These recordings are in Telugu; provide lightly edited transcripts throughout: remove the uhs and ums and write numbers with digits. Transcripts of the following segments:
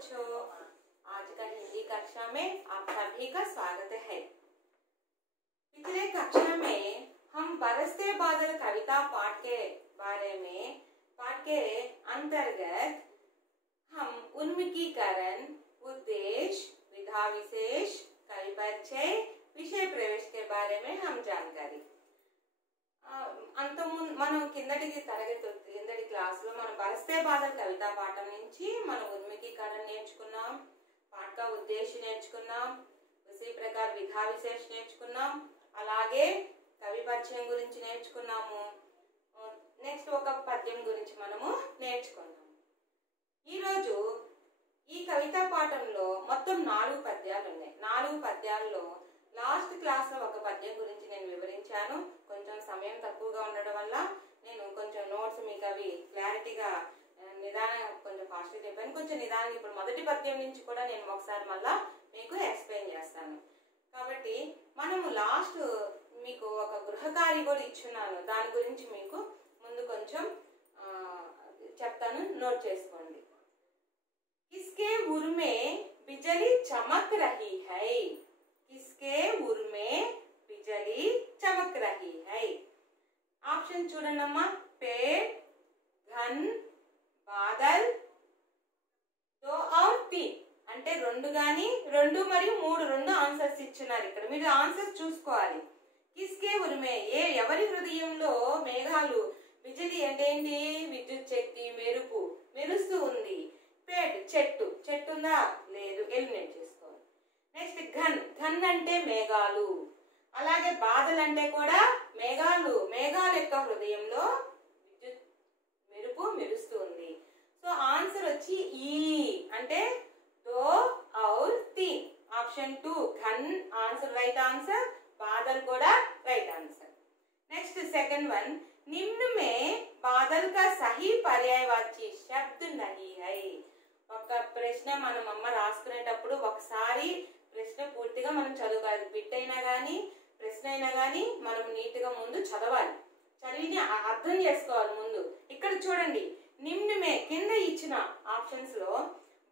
बच्चों, आज का हिंदी कक्षा में आप सभी का स्वागत है। पिछले कक्षा में हम बरसते बादल कविता पाठ के बारे में पाठ के अंतर्गत हम उन्मुखीकरण, उद्देश्य, विधा विशेष, कवि परिचय, विषय प्रवेश के बारे में हम जानकारी మనం కిందటి క్లాసులో మనం బరస్తే బాదల్ కవితా పాఠం నుంచి మనం ఉన్ముఖీకరణ నేర్చుకున్నాం, పాఠ का उद्देश्य నేర్చుకున్నాం, उसी प्रकार विधा विशेष నేర్చుకున్నాం, అలాగే కవి పరిచయం గురించి నేర్చుకున్నాము. నెక్స్ట్ ఒక పద్యం గురించి మనము నేర్చుకున్నాం. ఈ రోజు ఈ కవితా పాఠంలో మొత్తం 4 పద్యాలు ఉన్నాయి. 4 పద్యాల్లో లాస్ట్ క్లాస్ లో ఒక పద్యం గురించి నేను వివరించాను. కొంచెం సమయం తక్కువగా ఉండడం వల్ల నేను కొంచెం నోట్స్ మీకు అవి క్లారిటీగా నిదానంగా కొంచెం ఫాస్ట్ గా చెప్పాను. కొంచెం నిదానంగా ఇప్పుడు మొదటి పద్యం నుంచి కూడా నేను ఒకసారి మళ్ళా మీకు ఎక్స్ప్లెయిన్ చేస్తాను. కాబట్టి మనము లాస్ట్ మీకు ఒక గృహకార్య కూడా ఇచ్చున్నాను, దాని గురించి మీకు ముందు కొంచెం చెప్తాను, నోట్ చేసుకోండి. किसके उर में बिजली चमक रही है, किसके उर में बिजली चमक रही है. ऑप्शन చూడండమ్మా. पेड़, घन, बादल, दो और तीन అంటే 2 గాని 2 మరియు 3 2 ఆన్సర్స్ ఇచ్చున్నారు. ఇక్కడ మీరు ఆన్సర్స్ చూసుకోవాలి. किसके उर में ఎవరి హృదయంలో మేఘాలు, బిజలి అంటే ఏంటి, విద్యుత్ శక్తి, మెరుపు, మెరుస్తూ ఉంది. पेड़ చెట్టు, చెట్టు ఉందా లేదు, ఎలిమినేట్ చేసుకోవాలి. నెక్స్ట్ ఘన్, ఘన్ అంటే మేఘాలు. అలాగే బాదల్ అంటే కూడా మేఘాలు, మేఘాల యొక్క హృదయంలో విద్యుత్ మెరుపు మెరుస్తూ ఉంది. సో ఆన్సర్ వచ్చి ఈ అంటే దో ఔర్ తీన్. ఆప్షన్ 2 ఘన్ ఆన్సర్, రైట్ ఆన్సర్. బాదల్ కూడా right answer. Next second one, निम्न में बादल का सही पर्यायवाची शब्द नहीं है. ఒక ప్రశ్న మనం అమ్మ రాసుకునేటప్పుడు ఒకసారి ప్రశ్న పూర్తిగా మనం చదవాలి. బిట్ అయినా గానీ ప్రశ్న అయినా గానీ మనం నీట్ గా ముందు చదవాలి, చదివి అర్థం చేసుకోవాలి ముందు. ఇక్కడ చూడండి, నిమ్నమే కింద ఇచ్చిన ఆప్షన్స్ లో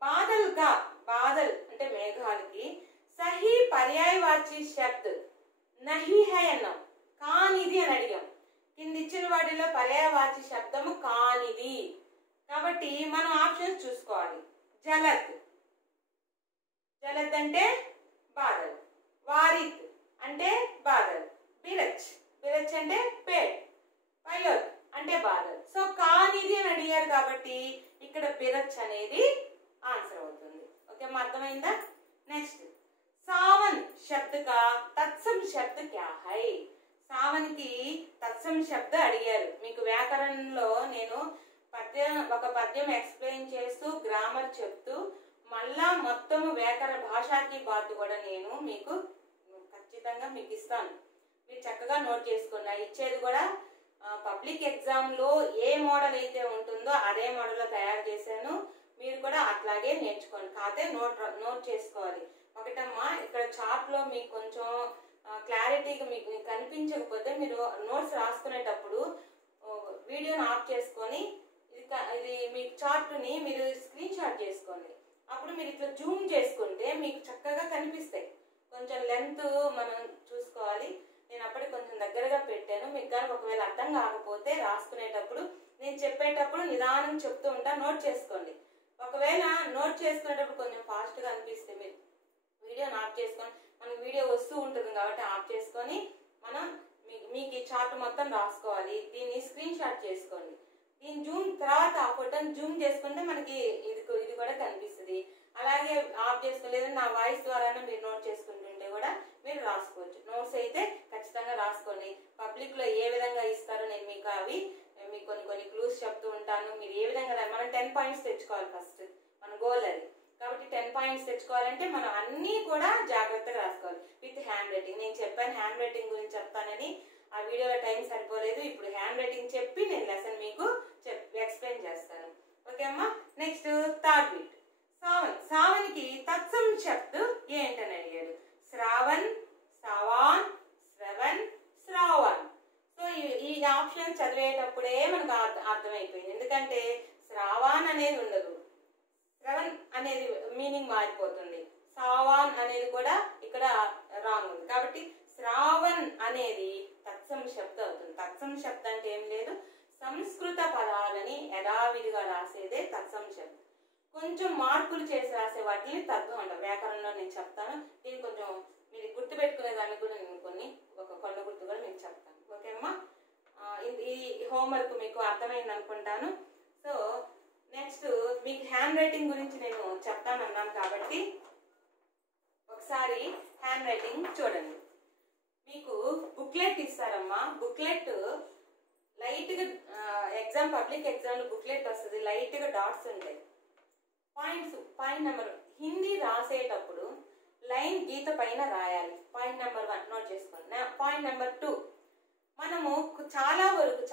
బాదల్ గా, బాదల్ అంటే మేఘాలకి సహీ పర్యాయవాచి శబ్ద్ నహీ హై అన్నాం, కానిది అని అడిగాం. కింద ఇచ్చిన వాటిలో పర్యాయవాచి శబ్దము కానిది. కాబట్టి మనం ఆప్షన్స్ చూసుకోవాలి. జలద్, జలద్ అంటే బాదల్. వారిత్ అంటే బాదల్. బిరచ్, బిరచ్ అంటే పేడ్. పయోత్ అంటే బాదల్. సో కానిది అని అడిగారు కాబట్టి ఇక్కడ బిరచ్ అనేది ఆన్సర్ అవుతుంది. ఓకే అమ్మా, అర్థమైందా? నెక్స్ట్ సావన్ శబ్ద కా తత్సమ్ శబ్ద క్యా హై. సావన్ కి తత్సమ్ శబ్ద అడిగారు. మీకు వ్యాకరణంలో నేను ఒక పద్యం ఎక్స్ప్లెయిన్ చేస్తూ గ్రామర్ చెప్తూ మళ్ళా మొత్తం వ్యాకరణ భాషాకి బాత్ కూడా నేను మీకు ఖచ్చితంగా మీకు ఇస్తాను. మీరు చక్కగా నోట్ చేసుకోండి. ఇచ్చేది కూడా పబ్లిక్ ఎగ్జామ్ లో ఏ మోడల్ అయితే ఉంటుందో అదే మోడల్ లో తయారు చేశాను. మీరు కూడా అట్లాగే నేర్చుకోండి. కాకపోతే నోట్ చేసుకోవాలి. ఒకటమ్మా, ఇక్కడ చార్ట్ లో మీకు కొంచెం క్లారిటీగా మీకు కనిపించకపోతే మీరు నోట్స్ రాసుకునేటప్పుడు వీడియోని ఆఫ్ చేసుకొని ఇది మీ చార్ట్ ని మీరు స్క్రీన్ షాట్ చేసుకోండి. అప్పుడు మీరు ఇట్లా జూమ్ చేసుకుంటే మీకు చక్కగా కనిపిస్తాయి. కొంచెం లెంత్ మనం చూసుకోవాలి. నేను అప్పటికి కొంచెం దగ్గరగా పెట్టాను. మీకు కానీ ఒకవేళ అర్థం కాకపోతే రాసుకునేటప్పుడు నేను చెప్పేటప్పుడు నిదానం చెప్తూ ఉంటా, నోట్ చేసుకోండి. ఒకవేళ నోట్ చేసుకునేటప్పుడు కొంచెం ఫాస్ట్ గా అనిపిస్తే మీరు వీడియోని ఆఫ్ చేసుకొని, మనకి వీడియో వస్తూ ఉంటుంది కాబట్టి ఆఫ్ చేసుకొని మనం మీకు ఈ చార్ట్ మొత్తం రాసుకోవాలి. దీన్ని స్క్రీన్ షాట్ చేసుకోండి. దీని జూమ్ తర్వాత ఆ ఫోటోని జూమ్ చేసుకుంటే మనకి ఇది కూడా కనిపిస్తుంది. అలాగే ఆఫ్ చేసుకోలేదు, నా వాయిస్ ద్వారానే మీరు నోట్ చేసుకుంటుంటే కూడా మీరు రాసుకోవచ్చు. నోట్స్ అయితే ఖచ్చితంగా రాసుకోండి. పబ్లిక్ లో ఏ విధంగా ఇస్తారో నేను మీకు అవి మీకు కొన్ని క్లూస్ చెప్తూ ఉంటాను. మీరు ఏ విధంగా మనం 10 పాయింట్స్ తెచ్చుకోవాలి. ఫస్ట్ మన గోల్ అది. కాబట్టి 10 పాయింట్స్ తెచ్చుకోవాలంటే మనం అన్ని కూడా జాగ్రత్తగా రాసుకోవాలి విత్ హ్యాండ్ రైటింగ్. నేను చెప్పాను హ్యాండ్ రైటింగ్ గురించి చెప్తానని, ఆ వీడియోలో టైం సరిపోలేదు. ఇప్పుడు హ్యాండ్ రైటింగ్ చెప్పి నేను లెసన్ మీకు ఎక్స్ప్లెయిన్ చేస్తాను. ఓకే అమ్మా. నెక్స్ట్ థర్డ్ బిట్, సావన్. సావన్ కి తత్సమ్ శబ్ద్ ఏంటని అడిగాడు. శ్రావణ్, సవాన్, శ్రవణ్, శ్రావణ్. సో ఈ ఆప్షన్ చదివేటప్పుడే మనకు అర్థమైపోయింది. ఎందుకంటే శ్రావణ్ అనేది ఉండదు, శ్రవణ్ అనేది మీనింగ్ మారిపోతుంది. సావాన్ అనేది కూడా ఇక్కడ రాంగ్ ఉంది. కాబట్టి శ్రావణ్ అనేది తత్సమ శబ్దం అవుతుంది. తత్సమ శబ్దం అంటే ఏం లేదు, సంస్కృత పదాలని యథావిధిగా రాసేదే తత్సమ శబ్దం. కొంచెం మార్పులు చేసి రాసే వాటిని తద్భవం వ్యాకరణంలో నేను చెప్తాను. దీన్ని కొంచెం మీరు గుర్తుపెట్టుకునే దానికి కూడా నేను కొన్ని గుర్తు కూడా మీకు చెప్తాను. ఓకే అమ్మా, ఈ హోంవర్క్ మీకు అర్థమైంది అనుకుంటాను. సో నెక్స్ట్ మీకు హ్యాండ్ రైటింగ్ గురించి నేను చెప్తానన్నాను కాబట్టి ఒకసారి హ్యాండ్ రైటింగ్ చూడండి. మీకు బుక్లెట్ ఇస్తారమ్మా. బుక్లెట్ లైట్గా ఎగ్జామ్ పబ్లిక్ ఎగ్జామ్లో బుక్లెట్ వస్తుంది, లైట్గా డాట్స్ ఉంటాయి. పాయింట్ నెంబర్ హిందీ రాసేటప్పుడు లైన్ గీత పైన రాయాలి. పాయింట్ నెంబర్ 1 నోట్ చేసుకోండి. పాయింట్ నెంబర్ 2, మనము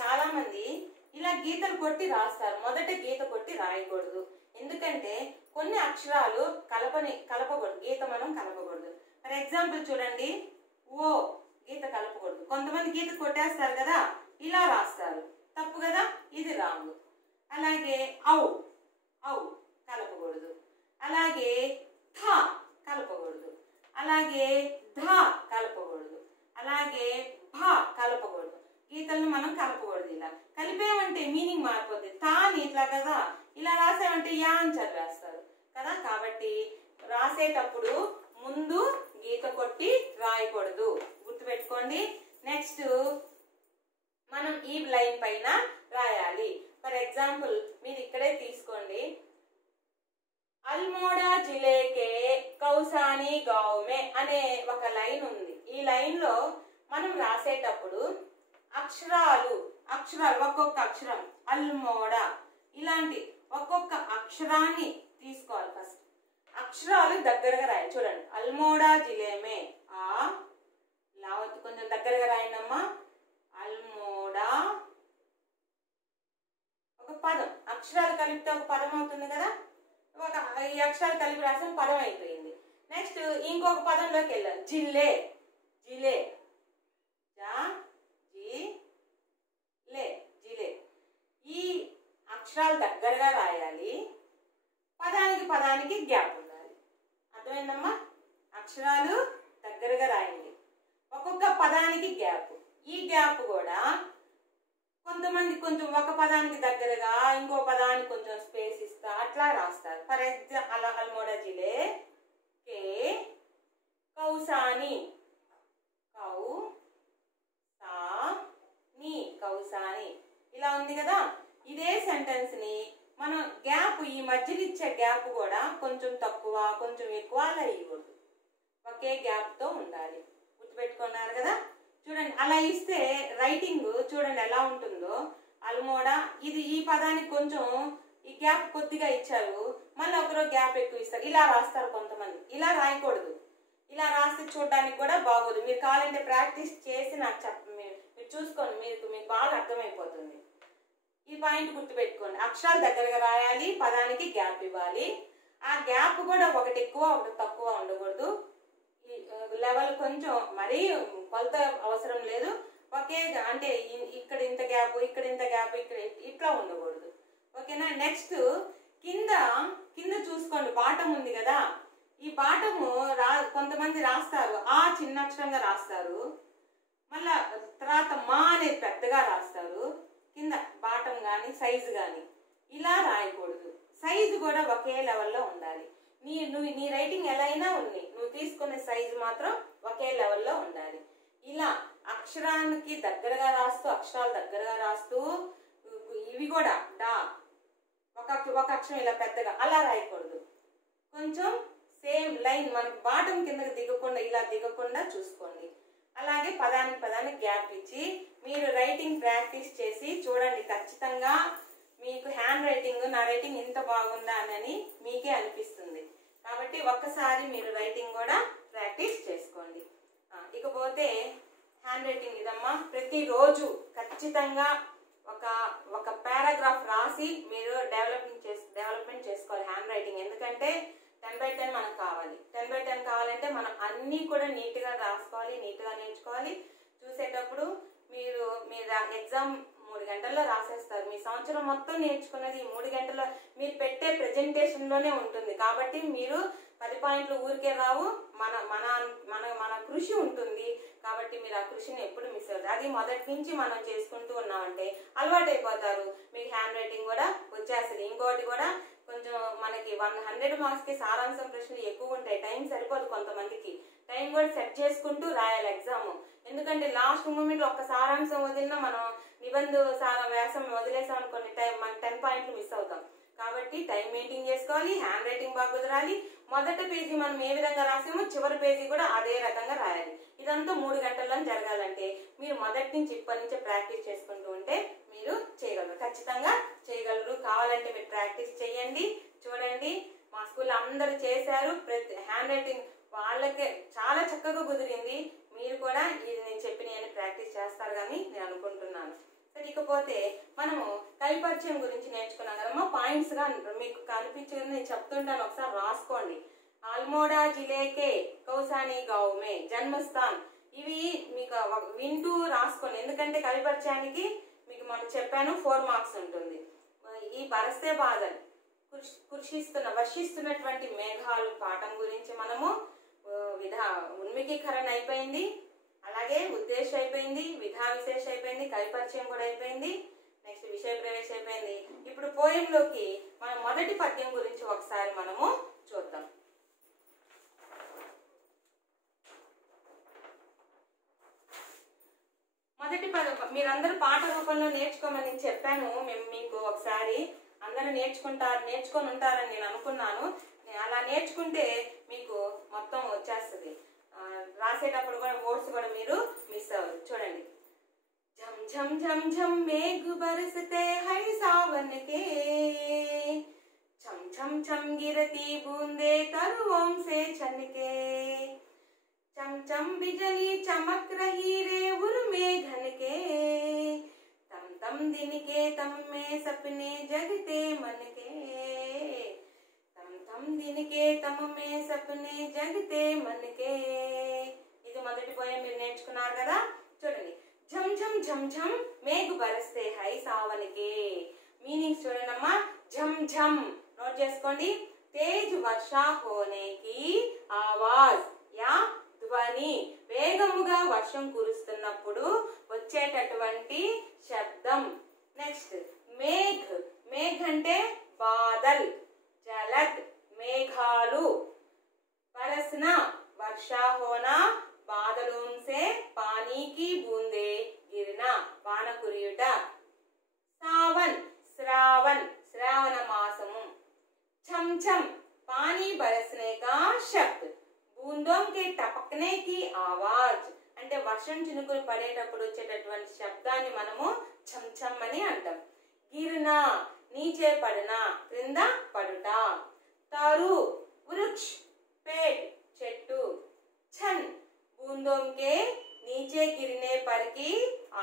చాలా మంది ఇలా గీతలు కొట్టి రాస్తారు. మొదట గీత కొట్టి రాయకూడదు. ఎందుకంటే కొన్ని అక్షరాలు కలపకూడదు, గీత మనం కలపకూడదు. ఫర్ ఎగ్జాంపుల్ చూడండి, ఓ గీత కలపకూడదు. కొంతమంది గీత కొట్టేస్తారు కదా, ఇలా రాస్తారు, తప్పు కదా, ఇది రాంగ్. అలాగే ఔ కలపకూడదు. అలాగే థ కలపకూడదు. అలాగే ధ కలపకూడదు. అలాగే భ కలపకూడదు. గీతలను మనం కలపకూడదు. ఇలా కలిపేమంటే మీనింగ్ మారిపోతుంది. తాని ఇట్లా కదా, ఇలా రాసామంటే యా అని చదివేస్తారు కదా. కాబట్టి రాసేటప్పుడు ముందు గీత కొట్టి రాయకూడదు, గుర్తుపెట్టుకోండి. నెక్స్ట్ మనం ఈ లైన్ పైన రాయాలి. ఫర్ ఎగ్జాంపుల్ మీరు ఇక్కడే తీసుకోండి, అల్మోడా జిలే కే కౌసాని గావ్ మే అనే ఒక లైన్ ఉంది. ఈ లైన్ లో మనం రాసేటప్పుడు అక్షరాలు ఒక్కొక్క అక్షరం, అల్మోడా ఇలాంటి ఒక్కొక్క అక్షరాన్ని తీసుకోవాలి. ఫస్ట్ అక్షరాలు దగ్గరగా రాయాలి. చూడండి, అల్మోడా జిలేమే ఆ లావత్ కొంచెం దగ్గరగా రాయండి అమ్మా. అల్మోడా ఒక పదం, అక్షరాలు కలిపితే ఒక పదం అవుతుంది కదా. ఈ అక్షరాలు కలిపి రాసిన పదం అయిపోయింది. నెక్స్ట్ ఇంకొక పదంలోకి వెళ్ళాలి, జిల్లే ఈ అక్షరాలు దగ్గరగా రాయాలి. పదానికి గ్యాప్ ఉండాలి. అర్థమైందమ్మా? అక్షరాలు దగ్గరగా రాయండి, ఒక్కొక్క పదానికి గ్యాప్. ఈ గ్యాప్ కూడా కొంతమంది కొంచెం ఒక పదానికి దగ్గరగా ఇంకో పదానికి కొంచెం స్పేస్ ఇస్తా అట్లా రాస్తారు. ఫర్ ఎగ్జాంపుల్ అల్మోడా జిలే కే కౌసాని కౌసాని ఇలా ఉంది కదా. ఇదే సెంటెన్స్ ని మనం గ్యాప్, ఈ మధ్యలో ఇచ్చే గ్యాప్ కూడా కొంచెం తక్కువ కొంచెం ఎక్కువ అలా ఇవ్వకూడదు, ఒకే గ్యాప్ తో ఉండాలి. గుర్తుపెట్టుకున్నారు కదా. చూడండి, అలా ఇస్తే రైటింగ్ చూడండి ఎలా ఉంటుందో. అల్మోడా ఇది ఈ పదానికి కొంచెం ఈ గ్యాప్ కొద్దిగా ఇచ్చారు, మళ్ళీ ఒకరో గ్యాప్ ఎక్కువ ఇస్తారు, ఇలా రాస్తారు కొంతమంది. ఇలా రాయకూడదు, ఇలా రాస్తే చూడడానికి కూడా బాగోదు. మీరు కావాలంటే ప్రాక్టీస్ చేసి నాకు మీరు చూసుకోండి, మీకు బాగా అర్థమైపోతుంది. ఈ పాయింట్ గుర్తుపెట్టుకోండి. అక్షరాలు దగ్గరగా రాయాలి, పదానికి గ్యాప్ ఇవ్వాలి. ఆ గ్యాప్ కూడా ఒకటి ఎక్కువ ఒకటి తక్కువ ఉండకూడదు. లెవెల్ కొంచెం మరీ కొలత అవసరం లేదు, ఒకే అంటే ఇక్కడ ఇంత గ్యాప్ ఇక్కడ ఇంత గ్యాప్ ఇక్కడ ఇట్లా ఉండకూడదు. ఓకేనా. నెక్స్ట్ కింద చూసుకోండి, బాటం ఉంది కదా. ఈ బాటము కొంతమంది రాస్తారు, ఆ చిన్న అక్షరంగా రాస్తారు, మళ్ళా తర్వాత మా అనేది పెద్దగా రాస్తారు. కింద బాటం కానీ సైజు కానీ ఇలా రాయకూడదు. సైజు కూడా ఒకే లెవెల్లో ఉండాలి. నీ రైటింగ్ ఎలా అయినా ఉంది, నువ్వు తీసుకునే సైజు మాత్రం ఒకే లెవెల్లో ఉండాలి. ఇలా అక్షరానికి దగ్గరగా రాస్తూ అక్షరాలు దగ్గరగా రాస్తూ ఇవి కూడా ఒక అక్షరం ఇలా పెద్దగా అలా రాయకూడదు. కొంచెం సేమ్ లైన్ మనకి బాటం కిందకి దిగకుండా ఇలా దిగకుండా చూసుకోండి. అలాగే పదానికి గ్యాప్ ఇచ్చి మీరు రైటింగ్ ప్రాక్టీస్ చేసి చూడండి. ఖచ్చితంగా మీకు హ్యాండ్ రైటింగ్, నా రైటింగ్ ఇంత బాగుందా అని మీకే అనిపిస్తుంది. కాబట్టి ఒక్కసారి మీరు రైటింగ్ కూడా ప్రాక్టీస్ చేసుకోండి. ఇకపోతే హ్యాండ్ రైటింగ్ ఇదమ్మా. ప్రతిరోజు ఖచ్చితంగా ఒక పారాగ్రాఫ్ రాసి మీరు డెవలప్మెంట్ చేసుకోవాలి హ్యాండ్ రైటింగ్. ఎందుకంటే 10/10 మనకు కావాలి. 10/10 కావాలంటే మనం అన్నీ కూడా నీట్గా రాసుకోవాలి, నీట్గా నేర్చుకోవాలి. చూసేటప్పుడు మీరు ఎగ్జామ్ 3 గంటల్లో రాసేస్తారు. మీ సంవత్సరం మొత్తం నేర్చుకున్నది ఈ 3 గంటల్లో మీరు పెట్టే ప్రెజెంటేషన్లోనే ఉంటుంది. కాబట్టి మీరు 10 పాయింట్లు ఊరికే రావు, మన మన మన మన కృషి ఉంటుంది. కాబట్టి మీరు ఆ కృషిని ఎప్పుడు మిస్ అవ్వదు. అది మొదటి నుంచి మనం చేసుకుంటూ ఉన్నామంటే అలవాటు అయిపోతారు. మీకు హ్యాండ్ రైటింగ్ కూడా వచ్చేస్తుంది. ఇంకోటి కూడా కొంచెం మనకి 100 మార్క్స్కి సారాంశం ప్రశ్నలు ఎక్కువ ఉంటాయి. టైం సరిపోదు కొంతమందికి. టైం కూడా సెట్ చేసుకుంటూ రాయాలి ఎగ్జామ్. ఎందుకంటే లాస్ట్ మూమెంట్లో ఒక్క సారాంశం వదిలినా మనం నిబంధ వ్యాసం వదిలేసాం అనుకోండి, మన 10 పాయింట్లు మిస్ అవుతాం. కాబట్టి టైం మెయింటైన్ చేసుకోవాలి, హ్యాండ్ రైటింగ్ బాగా కుదరాలి. మొదటి పేజీ మనం ఏ విధంగా రాసామో చివరి పేజీ కూడా అదే రకంగా రాయాలి. ఇదంతా 3 గంటల్లో జరగాలంటే మీరు మొదటి నుంచి ఇప్పటి నుంచే ప్రాక్టీస్ చేసుకుంటూ ఉంటే మీరు చేయగలరు, ఖచ్చితంగా చేయగలరు. కావాలంటే మీరు ప్రాక్టీస్ చేయండి. చూడండి, మా స్కూల్లో అందరూ చేశారు. ప్రతి హ్యాండ్ రైటింగ్ వాళ్ళకే చాలా చక్కగా కుదిరింది. మీరు కూడా ఇది నేను చెప్పిన ప్రాక్టీస్ చేస్తారు కానీ నేను అనుకుంటున్నాను. సరే, ఇకపోతే మనము కవి పరిచయం గురించి నేర్చుకున్నాం కదమ్మా. పాయింట్స్ గా మీకు కనిపించేది నేను చెప్తుంటాను, ఒకసారి రాసుకోండి. అల్మోడా జిలేకే కౌసాని గావ్ మే జన్మస్థాన్. ఇవి మీకు వింటూ రాసుకోండి. ఎందుకంటే కవి పరిచయానికి మీకు మనం చెప్పాను 4 మార్క్స్ ఉంటుంది. ఈ బరస్తే బాధలు వర్షిస్తున్నటువంటి మేఘాలు పాఠం గురించి మనము ఉన్మికీకరణ అయిపోయింది, అలాగే ఉద్దేశ అయిపోయింది, విధా విశేష అయిపోయింది, కవి పరిచయం కూడా అయిపోయింది, నెక్స్ట్ విషయ ప్రవేశ అయిపోయింది. ఇప్పుడు పోయంలోకి మనం మొదటి పద్యం గురించి ఒకసారి మనము చూద్దాం. మొదటి పదం మీరందరూ పాట రూపంలో నేర్చుకోమని చెప్పాను. మేము మీకు ఒకసారి అందరూ నేర్చుకొని ఉంటారని నేను అనుకున్నాను. అలా నేర్చుకుంటే మీకు మొత్తం వచ్చేస్తుంది. రాసేటప్పుడు కూడా వర్డ్స్ కూడా మీరు మిస్ అవ్వరు. చూడండి, झम झम झम झम मेघ बरसते हैं सावन के, छम छम छम गिरती बूंदे तरुओं से छनके, चम चम बिजली चमक रही रे उर्मे घन के, तम तम दिन के तम में सपने जगते मन के, तम तम दिन के तम में सपने जगते मन के. ఇది మొదటి పోయం మీరు నేర్చుకున్నారు కదా. చూడండి, झम झम झम झम मेघ बरसते हैं सावन के. మీనింగ్స్ చూడండి అమ్మా. झम झम నోట్ చేసుకోండి. तेज वर्षा होने की आवाज या ధ్వని. వేగముగా వర్షం కురుస్తున్నప్పుడు వచ్చేటటువంటి శబ్దం. నెక్స్ట్ మేఘ్. మేఘ్ అంటే బాదల్, జలద్, మేఘాలు. बरसना वर्षा होना, बादलों से पानी की बूंदे गिरना, वान कुरियुट. सावन श्रावण, श्रावण मासము. छम छम पानी बरसने का शब्द, बूंदों के टपकने की आवाज. అంటే వర్షం చినుకులు పడేటప్పుడు వచ్చేటటువంటి శబ్దాన్ని మనము ఛమ్ ఛమ్ అని అంటాం. గిర్నా నీచే పడనా, క్రింద పడుట. तारू वृक्ष, पेड़ చెట్టు. छन बूंदों के नीचे गिरने पर की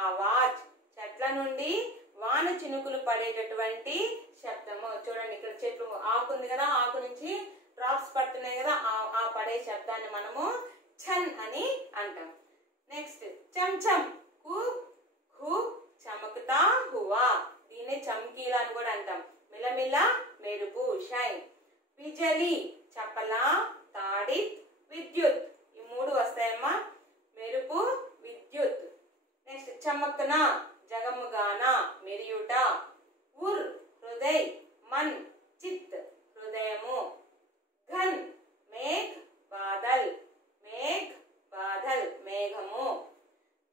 आवाज, చెట్ల నుండి వాన చినుకులు పడేటటువంటి శబ్దము. చూడండి, ఇక్కడ చెట్లు ఆకు ఉంది కదా, ఆకు నుంచి డ్రాప్స్ పడుతున్నాయి కదా, ఆ పడే శబ్దాన్ని మనము ఛన్ అని అంటాం. నెక్స్ట్ చంచం కు ఖు చమకుతా హువా, దీన్ని చమ్కీలా అని కూడా అంటాం. మిలమిల మెరుపు, షైన్. బిజలి చపలా, తాడిత్, విద్యుత్. ఈ 3 వస్తాయమ్మా, మెరుపు, విద్యుత్. నెక్స్ట్ చమక్న జగముగాన, మెరియుట. ఉర్ హృదయ్, మన్ చిత్, హృదయము. ఘన్ మేఘ్ బాదల్, మేఘ్ బాదల్, మేఘము.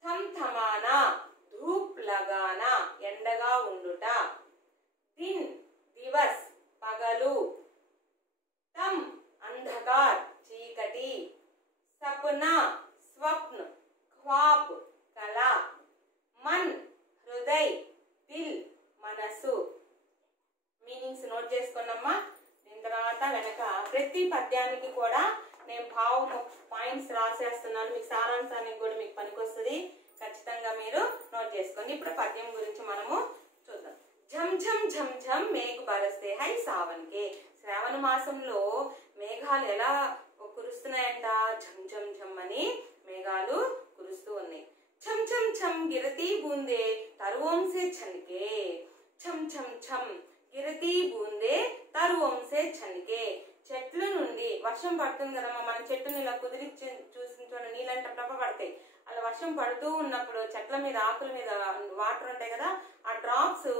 థమ్ థమానా ధూప్ లగానా, ఎండగా ఉండుట. దిన్ దివస్, పగలు. తమ్ అంధకార్, చీకటి. సప్నా స్వప్న, ఖ్వాబ్, కల. మన్ హృదయ్, దిల్, మనసు. మీనింగ్స్ నోట్ చేసుకున్నమ్మా. దీని తర్వాత వెనక ప్రతి పద్యానికి కూడా నేను భావము పాయింట్స్ రాసేస్తున్నాను. మీకు సారాంశానికి కూడా మీకు పనికొస్తుంది. ఖచ్చితంగా మీరు నోట్ చేసుకోండి. ఇప్పుడు పద్యం గురించి మనము చూద్దాం. झम झम झम झम మేఘ బరస్తే హై సావన్ కే. శ్రావణ మాసంలో మేఘాలు ఎలా కురుస్తున్నాయంట, ఝమ్ ఝమ్ ఝమ్ అని మేఘాలు కురుస్తూ ఉన్నాయి. छम छम छम गिरती बूंदे तरुओं से छनके, छम छम छम గిరతి బూందే తరువం సే ఛన్కే. చెట్ల నుండి వర్షం పడుతుంది కదమ్మా, మన చెట్టుని ఇలా కుదిరి చూసిన చూడ నీళ్ళంట టప పడతాయి. అలా వర్షం పడుతూ ఉన్నప్పుడు చెట్ల మీద ఆకుల మీద వాటర్ ఉంటాయి కదా, ఆ డ్రాప్స్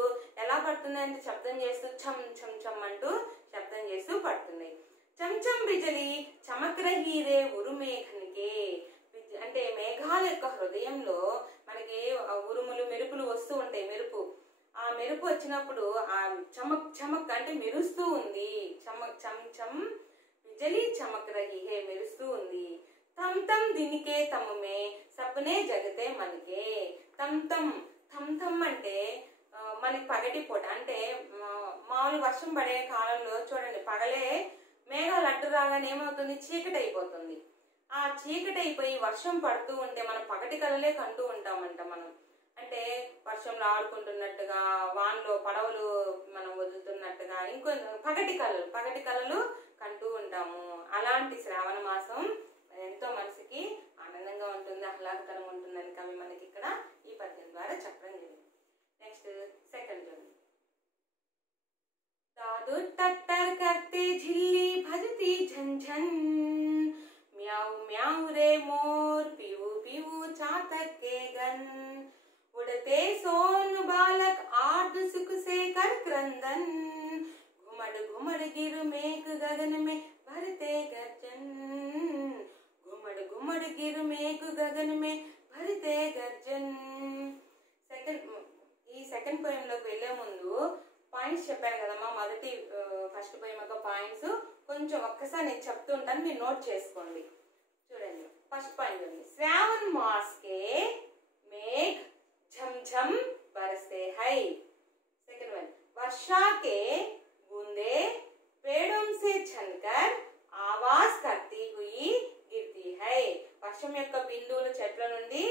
ఎలా పడుతున్నాయి అంటే శబ్దం చేస్తూ ఛమ్ ఛమ్ ఛమ్ అంటూ శబ్దం చేస్తూ పడుతున్నాయి. చమ్ చమ్ బిజలి చమక్ రహీ రే ఉరుమేఘన్కే. అంటే మేఘాల యొక్క హృదయంలో మనకి ఉరుములు మెరుపులు వస్తూ ఉంటాయి. ఆ మెరుపు వచ్చినప్పుడు ఆ చమక్ చమక్ అంటే మెరుస్తూ ఉంది. చమక్ చమ్ చమ్ బిజలి చమక్ రహీ హే మెరుస్తూ ఉంది. తమ్ తమ్ దినికే తమమే సప్నే జగతే మనకే. తమ్ తమ్ థమ్ థమ్ అంటే మనకి పగటి పూట, అంటే మామూలు వర్షం పడే కాలంలో చూడండి పగలే మేఘాలు అడ్డు రాగానే ఏమవుతుంది, చీకటి అయిపోతుంది. ఆ చీకటి అయిపోయి వర్షం పడుతూ ఉంటే మనం పగటి కలలే కంటూ ఉంటామంట. మనం అంటే వర్షంలో ఆడుకుంటున్నట్టుగా, వానలో పడవలు మనం వదులుతున్నట్టుగా ఇంకో పగటి కళలు కంటూ ఉంటాము. అలాంటి శ్రావణ మాసం ఎంతో మనసుకి ఆనందంగా ఉంటుంది, ఆహ్లాదకరంగా ఉంటుందని కవి మనకి ఇక్కడ ఈ పద్యం ద్వారా చెప్పడం జరిగింది. Next second zone. दादू टट्टर करते झिल्ली भजती झंझन, म्याऊ म्याऊ रे मोर पीऊ पीऊ चातक के गन, उड़ते सोन बालक आर्द सुख से कर क्रंदन, घुमड़ घुमड़ गिर मेघ गगन में भरते गर्जन, घुमड़ घुमड़ गिर मेघ गगन में भरते गर्जन. ఈ సెకండ్ పోయం లోకి వెళ్లే ముందు పాయింట్స్ చెప్పాను కదమ్మా, మొదటి ఫస్ట్ పోయం యొక్క పాయింట్స్ కొంచెం ఒక్కసారి నేను చెప్తూ ఉంటాను, మీరు నోట్ చేసుకోండి. చూడండి, ఫస్ట్ పాయింట్ ఉంది, శ్రావణ మాస్ కే మేఘ झम झम बरसते है. सेकंड वन, वर्षा के बूंदे पेड़ों से छनकर आवाज करती हुई गिरती है. వర్షం యొక్క బిందువులు చెట్ల నుండి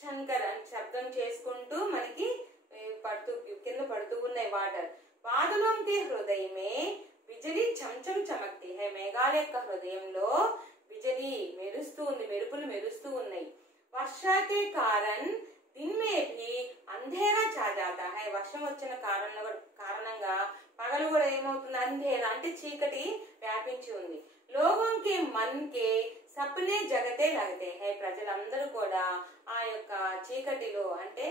ఛన్కర్ అని శబ్దం చేసుకుంటూ మనకి కింద పడుతూ ఉన్నాయి వాటర్. బాదలోం కే హృదయ మే బిజలి చంచం చమక్తి హై. మేఘాల యొక్క హృదయంలో బిజలి మెరుస్తూ ఉంది, మెరుపులు మెరుస్తూ ఉన్నాయి. వర్షా కే కారణ్ दिन में भी अंधेरा छा जाता है. వర్షం వచ్చిన కారణంగా పగలు కూడా ఏమవుతుంది, అంధేరా అంటే చీకటి వ్యాపించి ఉంది. లోగోం కే మన్ కే సప్నే జగతే లగతే హై. ప్రజలందరూ కూడా ఆ యొక్క చీకటిలో అంటే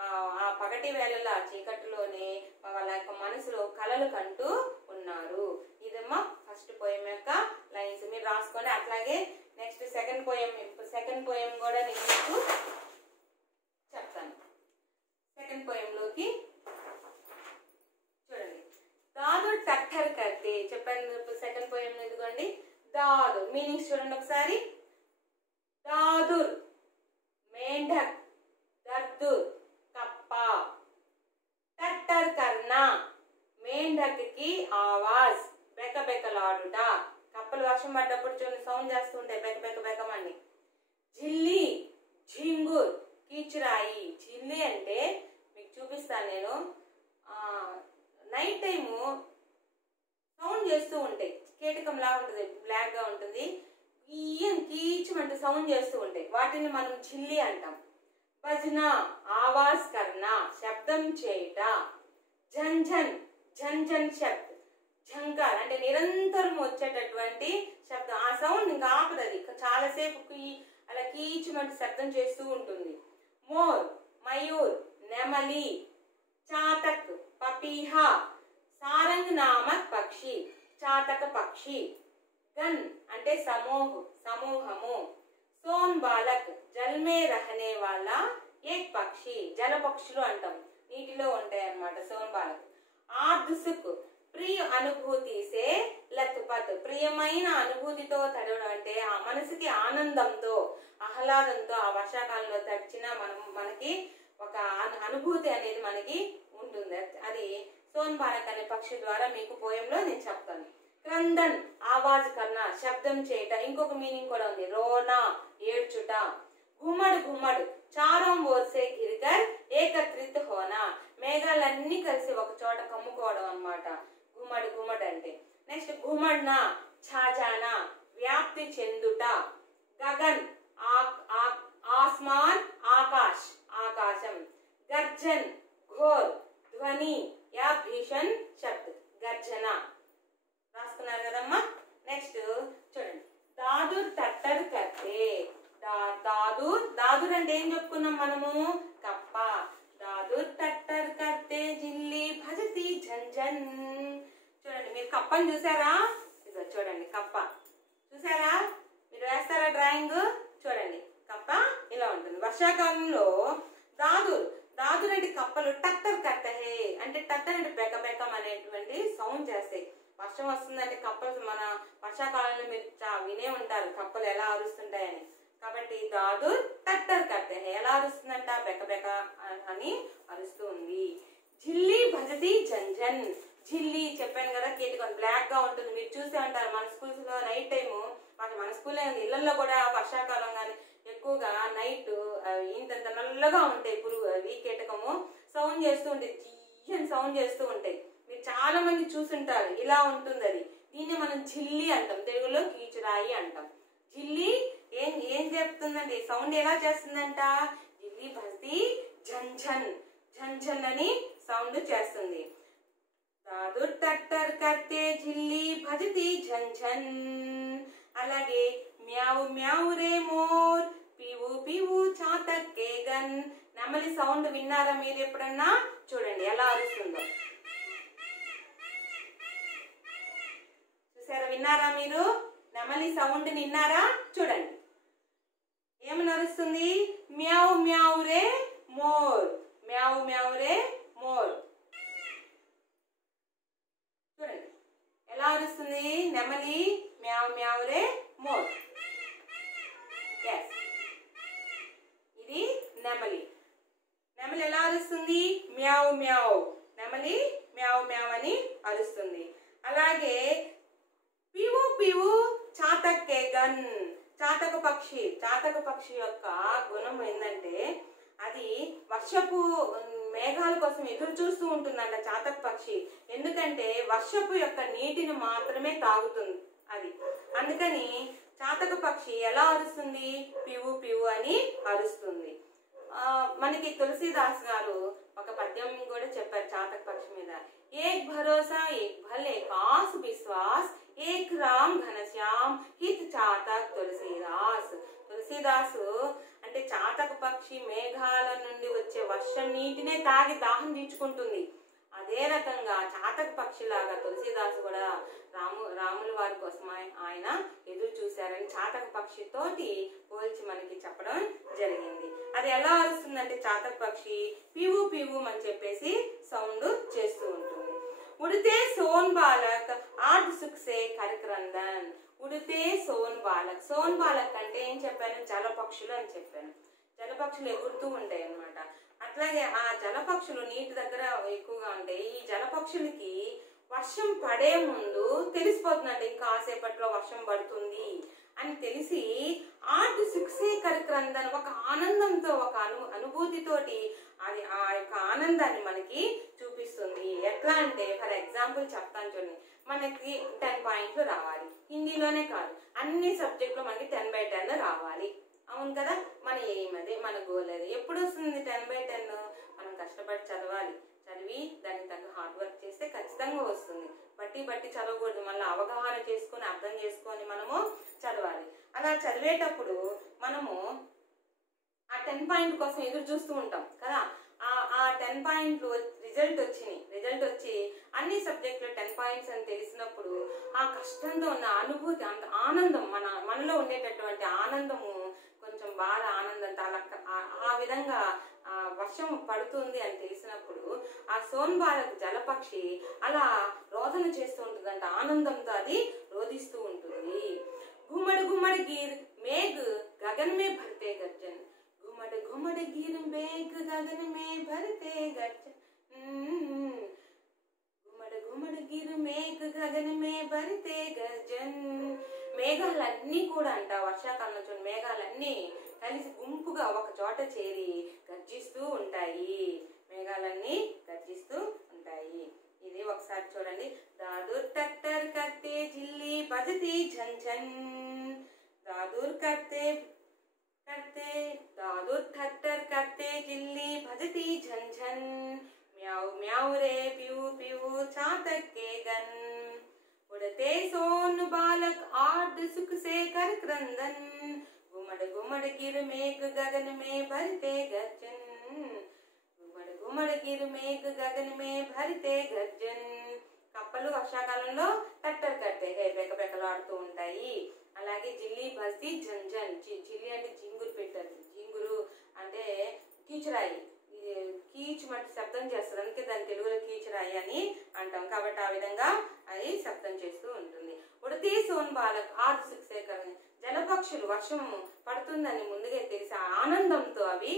ఆ పగటి వేళల చీకటిలోనే వాళ్ళ యొక్క మనసులో కలలు కంటూ ఉన్నారు. ఇదమ్మా ఫస్ట్ పోయం యొక్క లైన్స్, మీరు రాసుకోండి. అట్లాగే నెక్స్ట్ సెకండ్ పోయం కూడా నేను మీకు చెప్తాను. సెకండ్ పోయం లోకి చూడండి, దాదు టక్కర్ కర్తే చెప్పాను. సెకండ్ పోయం ఇదిగోండి, దాదు మీనింగ్స్ చూడండి ఒకసారి. దాదుర్ మేంఢక్, దర్దుర్ కప్ప, టట్టర్ కర్నా మేంఢక్ కి ఆవాజ్ బెక బెకలాడుట. కప్పలు వర్షం పడ్డప్పుడు చూడండి సౌండ్ చేస్తుంటాయి బెక బెక బెకమని. ఝిల్లి ఝింగుర్ కీచురాయి. ఝిల్లి అంటే మీకు చూపిస్తాను నేను, నైట్ టైము సౌండ్ చేస్తూ ఉంటాయి, కీటకంలా ఉంటుంది, బ్లాక్ గా ఉంటుంది, కీచమంటే సౌండ్ చేస్తూ ఉంటాయి, వాటిని మనం ఝిల్లి అంటాం. భజన ఆవాజ్ కర్నా శబ్దం చేయుట. ఝంఝన్ ఝంఝన్ శబ్ద్, ఝంకార్ అంటే నిరంతరం వచ్చేటటువంటి శబ్దం. ఆ సౌండ్ ఇంకా ఆపదు, అది చాలాసేపు అలా కీచమంటే శబ్దం చేస్తూ ఉంటుంది. మోర్ మయూర్ నెమలి. చాతక్ పపీహా సారంగ్ నామక్ పక్షి, చాతక పక్షి. గన్ అంటే సమూహము. సోన్ బాలక్ జల్మే రహనే వాళ్ళ ఏక్ పక్షి, జల పక్షులు అంటాం, నీటిలో ఉంటాయి అన్నమాట సోన్ బాలక్. ఆర్దుసుక్ ప్రియ అనుభూతి సే లత్పత్, ప్రియమైన అనుభూతితో తడవడం అంటే ఆ మనసుకి ఆనందంతో ఆహ్లాదంతో ఆ వర్షాకాలంలో తడిచిన మనకి ఒక అనుభూతి అనేది మనకి ఉంటుంది. అది సోన్ బాలక్ అనే పక్షి ద్వారా మీకు పోయంలో నేను చెప్తాను. క్రందన్ ఆవాజ్ కన్నా శబ్దం చేయట. ఇంకొక మీనింగ్ కూడా ఉంది, రోనా ఏడ్చుట. घुमड़ घुमड़ చారం ఓసే గిరికర్ ఏకత్రిత హోనా, మేఘాలన్నీ కలిసి ఒక చోట కమ్ముకోవడం అన్నమాట గుమ్మడి గుమ్మడి అంటే. నెక్స్ట్ గుమ్మడ్నా ఛాజానా వ్యాప్తి చెందుట. గగన్ ఆస్మాన్ ఆకాశం ఆకాశ్ ఆకాశం, గర్జన్ ఘోర్ ధ్వని యా భీషణ్ శబ్ద్ గర్జన. రాసుకున్నారు కదమ్మా. నెక్స్ట్ చూడండి, దాదుర్ తట్టర్ కర్తే. దాదుర్ దాదుర్ అంటే ఏం చెప్పుకున్నాం మనము? కప్ప. దాదుర్ తట్టర్ కర్తే జిల్లి భజతి ఝంఝన్. చూడండి, మీరు కప్పని చూసారా? ఇదో చూడండి కప్ప చూసారా? మీరు వేస్తారా డ్రాయింగ్? చూడండి కప్ప ఇలా ఉంటుంది. వర్షాకాలంలో దాదుర్ దాదుర్ అంటే కప్పలు టట్టర్ కట్టహే అంటే టట్టర్ అంటే బెక బెకం అనేటువంటి సౌండ్ చేస్తాయి. వర్షం వస్తుందంటే కప్పలు మన వర్షాకాలంలో మీరు వినే ఉంటారు కప్పలు ఎలా అరుస్తుంటాయని. కాబట్టి దాదుర్ టట్టర్ కట్టహే ఎలా అరుస్తుందంట? బెక బెక అని అరుస్తూ ఉంది. జిల్లి భజతి ఝంఝన్. జిల్లి చెప్పాను కదా, కీటకం బ్లాక్ గా ఉంటుంది. మీరు చూసే ఉంటారు మన స్కూల్స్ లో నైట్ టైము. మన స్కూల్లో ఇళ్లలో కూడా వర్షాకాలం కానీ ఎక్కువగా నైట్ ఇంత నల్లగా ఉంటాయి పురుగు అవి కీటకము సౌండ్ చేస్తూ ఉంటాయి, జియ్యని సౌండ్ చేస్తూ ఉంటాయి. మీరు చాలా మంది చూసుంటారు ఇలా ఉంటుంది అది. దీన్ని మనం జిల్లి అంటాం, తెలుగులో కీచురాయి అంటాం. జిల్లి ఏం ఏం చెప్తుందండి? సౌండ్ ఎలా చేస్తుందంట? జిల్లి భజతి ఝంఝన్ ఝంఝన్ అని సౌండ్ చేస్తుంది. దాదుర్ టట్టర్ కర్తే జిల్లి భజతి ఝంఝన్. అలాగే మ్యావు మ్యావు రే మోర్, పివు పివు చాతక్కే గన్. నెమలి సౌండ్ విన్నారా మీరు ఎప్పుడన్నా? చూడండి ఎలా అరుస్తుందో. చూసారా? విన్నారా మీరు? నెమలి సౌండ్ విన్నారా? చూడండి ఏమని అరుస్తుంది? మ్యావు మ్యావు రే మోర్, మ్యావు మ్యావు రే మోర్. చూడండి ఎలా అరుస్తుంది నెమలి? మ్యావ్ మ్యావ్ రే మోర్. ఇది నెమలి. నెమలి ఎలా అరుస్తుంది? మ్యావ్ మ్యావ్. నెమలి మ్యావ్ మ్యావ్ అని అరుస్తుంది. అలాగే పివు పివు చాతక్కే గన్. చాతక పక్షి, చాతక పక్షి యొక్క గుణం ఏంటంటే అది వర్షపు మేఘాల కోసం ఎదురు చూస్తూ ఉంటుందంట చాతక పక్షి. ఎందుకంటే వర్షపు యొక్క నీటిని మాత్రమే తాగుతుంది అది. అందుకని చాతక పక్షి ఎలా అరుస్తుంది? పివు పివు అని అరుస్తుంది. మనకి తులసీదాస్ గారు ఒక పద్యం కూడా చెప్పారు చాతక పక్షి మీద. ఏక్ భరోసా ఏక్ భల్ ఏక్ ఆస్ విశ్వాస్, ఏక్ రామ్ ఘనశ్యామ్ హిత్ చాతక్ తులసీదాస్. తులసీదాసు అంటే చాతక పక్షి మేఘాల నుండి వచ్చే వర్షం నీటినే తాగి దాహం తీర్చుకుంటుంది. అదే రకంగా చాతక పక్షిలాగా తులసీదాసు కూడా రాముల వారి కోసం ఆయన ఎదురు చూశారని చాతక పక్షితోటి పోల్చి మనకి చెప్పడం జరిగింది. అది ఎలా అరుస్తుందంటే చాతక పక్షి పివు పివు అని చెప్పేసి సౌండ్ చేస్తూ ఉంటుంది. ఉడితే సోన్ బాలక్ ఆర్ధ్ సుఖ్ సే కరక్రందన్. ఉడితే సోన్ బాలక్. సోన్ బాలక్ అంటే ఏం చెప్పాను? జలపక్షులు అని చెప్పాను. జలపక్షులు ఎగురుతూ ఉంటాయి అన్నమాట. అట్లాగే ఆ జలపక్షులు నీటి దగ్గర ఎక్కువగా ఉంటాయి. ఈ జలపక్షులకి వర్షం పడే ముందు తెలిసిపోతుందంటే ఇంకా కాసేపట్లో వర్షం పడుతుంది అని తెలిసి ఆర్ధ్ సుఖ్ సే కరక్రందన్ ఒక ఆనందంతో ఒక అనుభూతితోటి అది ఆ యొక్క ఆనందాన్ని మనకి చూపిస్తుంది. ఎట్లా అంటే ఫర్ ఎగ్జాంపుల్ చెప్తాను చూడండి. మనకి 10 పాయింట్లు రావాలి. హిందీలోనే కాదు అన్ని సబ్జెక్టులో మనకి 10/10 రావాలి. అవును కదా? మన ఎయిమ్ అదే, మన గోల్ అదే. ఎప్పుడు వస్తుంది 10/10? మనం కష్టపడి చదవాలి. చదివి దానికి తగ్గ హార్డ్ వర్క్ చేస్తే ఖచ్చితంగా వస్తుంది. బట్టి చదవకూడదు. మళ్ళీ అవగాహన చేసుకొని అర్థం చేసుకొని మనము చదవాలి. అలా చదివేటప్పుడు మనము ఆ 10 పాయింట్ కోసం ఎదురు చూస్తూ ఉంటాం కదా. ఆ 10 పాయింట్లు రిజల్ట్ వచ్చి అన్ని సబ్జెక్టులో 10 పాయింట్స్ అని తెలిసినప్పుడు ఆ కష్టంతో ఉన్న అనుభూతి, అంత ఆనందం, మనలో ఉండేటటువంటి ఆనందము కొంచెం బాగా ఆనందంతో ఆ విధంగా వర్షం పడుతుంది అని తెలిసినప్పుడు ఆ సోన్ బాలక్ జలపక్షి అలా రోదన చేస్తూ ఉంటుందంట. ఆనందంతో అది రోదిస్తూ ఉంటుంది. గుమ్మడి గుమ్మడి గిర్ మేఘ్ గగన్ మే భర్తే గర్జన్. घुमड़ घुमड़ गिर मेघ गगन में भरते गर्जन. घुमड़ घुमड़ गिर मेघ गगन में भरते गर्जन. మేఘాలన్నీ కూడా అంట వర్షాకాలంలో చూడండి మేఘాలన్నీ కలిసి గుంపుగా ఒక చోట చేరి గర్జిస్తూ ఉంటాయి. మేఘాలన్నీ గర్జిస్తూ ఉంటాయి. ఇది ఒకసారి చూడండి. దాదుర్ టట్టర్ కర్తే జిల్లి భజతి ఝంఝన్. దాదుర్ కర్తే करते, दादू ठट्टर करते, जिल्ली भजती झंझन, म्याऊ म्याऊ रे पीऊ पीऊ चातक के गन, उड़ते सोन बालक आर्द सुख से कर क्रंदन, घुमड़ घुमड़ गिर मेघ गगन में भरते गर्जन, घुमड़ घुमड़ गिर मेघ गगन में भरते गर्जन. కప్పలు వర్షాకాలంలో టట్టర్ కట్టే పెకపెకలాడుతూ ఉంటాయి. అలాగే జిల్లి బస్తి జంజన్, జిల్లి అంటే జింగురు పెట్టారు, జింగురు అంటే కీచురాయి, కీచు మట్టి శబ్దం చేస్తుంది, అందుకే దాని తెలుగులో కీచురాయి అని అంటాం. కాబట్టి ఆ విధంగా అది శబ్దం చేస్తూ ఉంటుంది. ఉడతీ సోన్ బాలక్ ఆది సుఖసేకరణ, జలపక్షులు వర్షం పడుతుందని ముందుగా తెలిసి ఆనందంతో అవి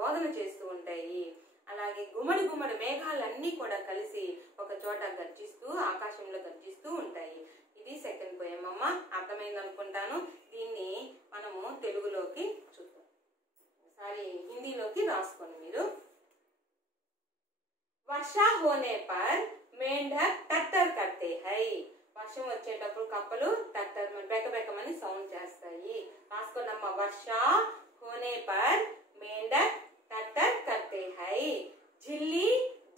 రోదన చేస్తూ ఉంటాయి. అలాగే గుమ్మడి గుమ్మడి మేఘాలన్నీ కూడా కలిసి ఒక చోట గర్జిస్తూ ఆకాశంలో గర్జిస్తూ ఉంటాయి. ఇది సెకండ్ పోయం అమ్మ. అర్థమైంది అనుకుంటాను. దీన్ని మనము తెలుగులోకి చూద్దాం. ఒకసారి హిందీలోకి రాసుకోండి మీరు. వర్షా హోనే పర్ మేంఢక్ టట్టర్ కర్తే హై. వర్షం వచ్చేటప్పుడు కప్పలు టట్టర్ బెకబెకమని సౌండ్ చేస్తాయి. రాసుకోండి అమ్మ. వర్షా హోనే పర్ మేంఢక్ टट्टर करते हैं, झिल्ली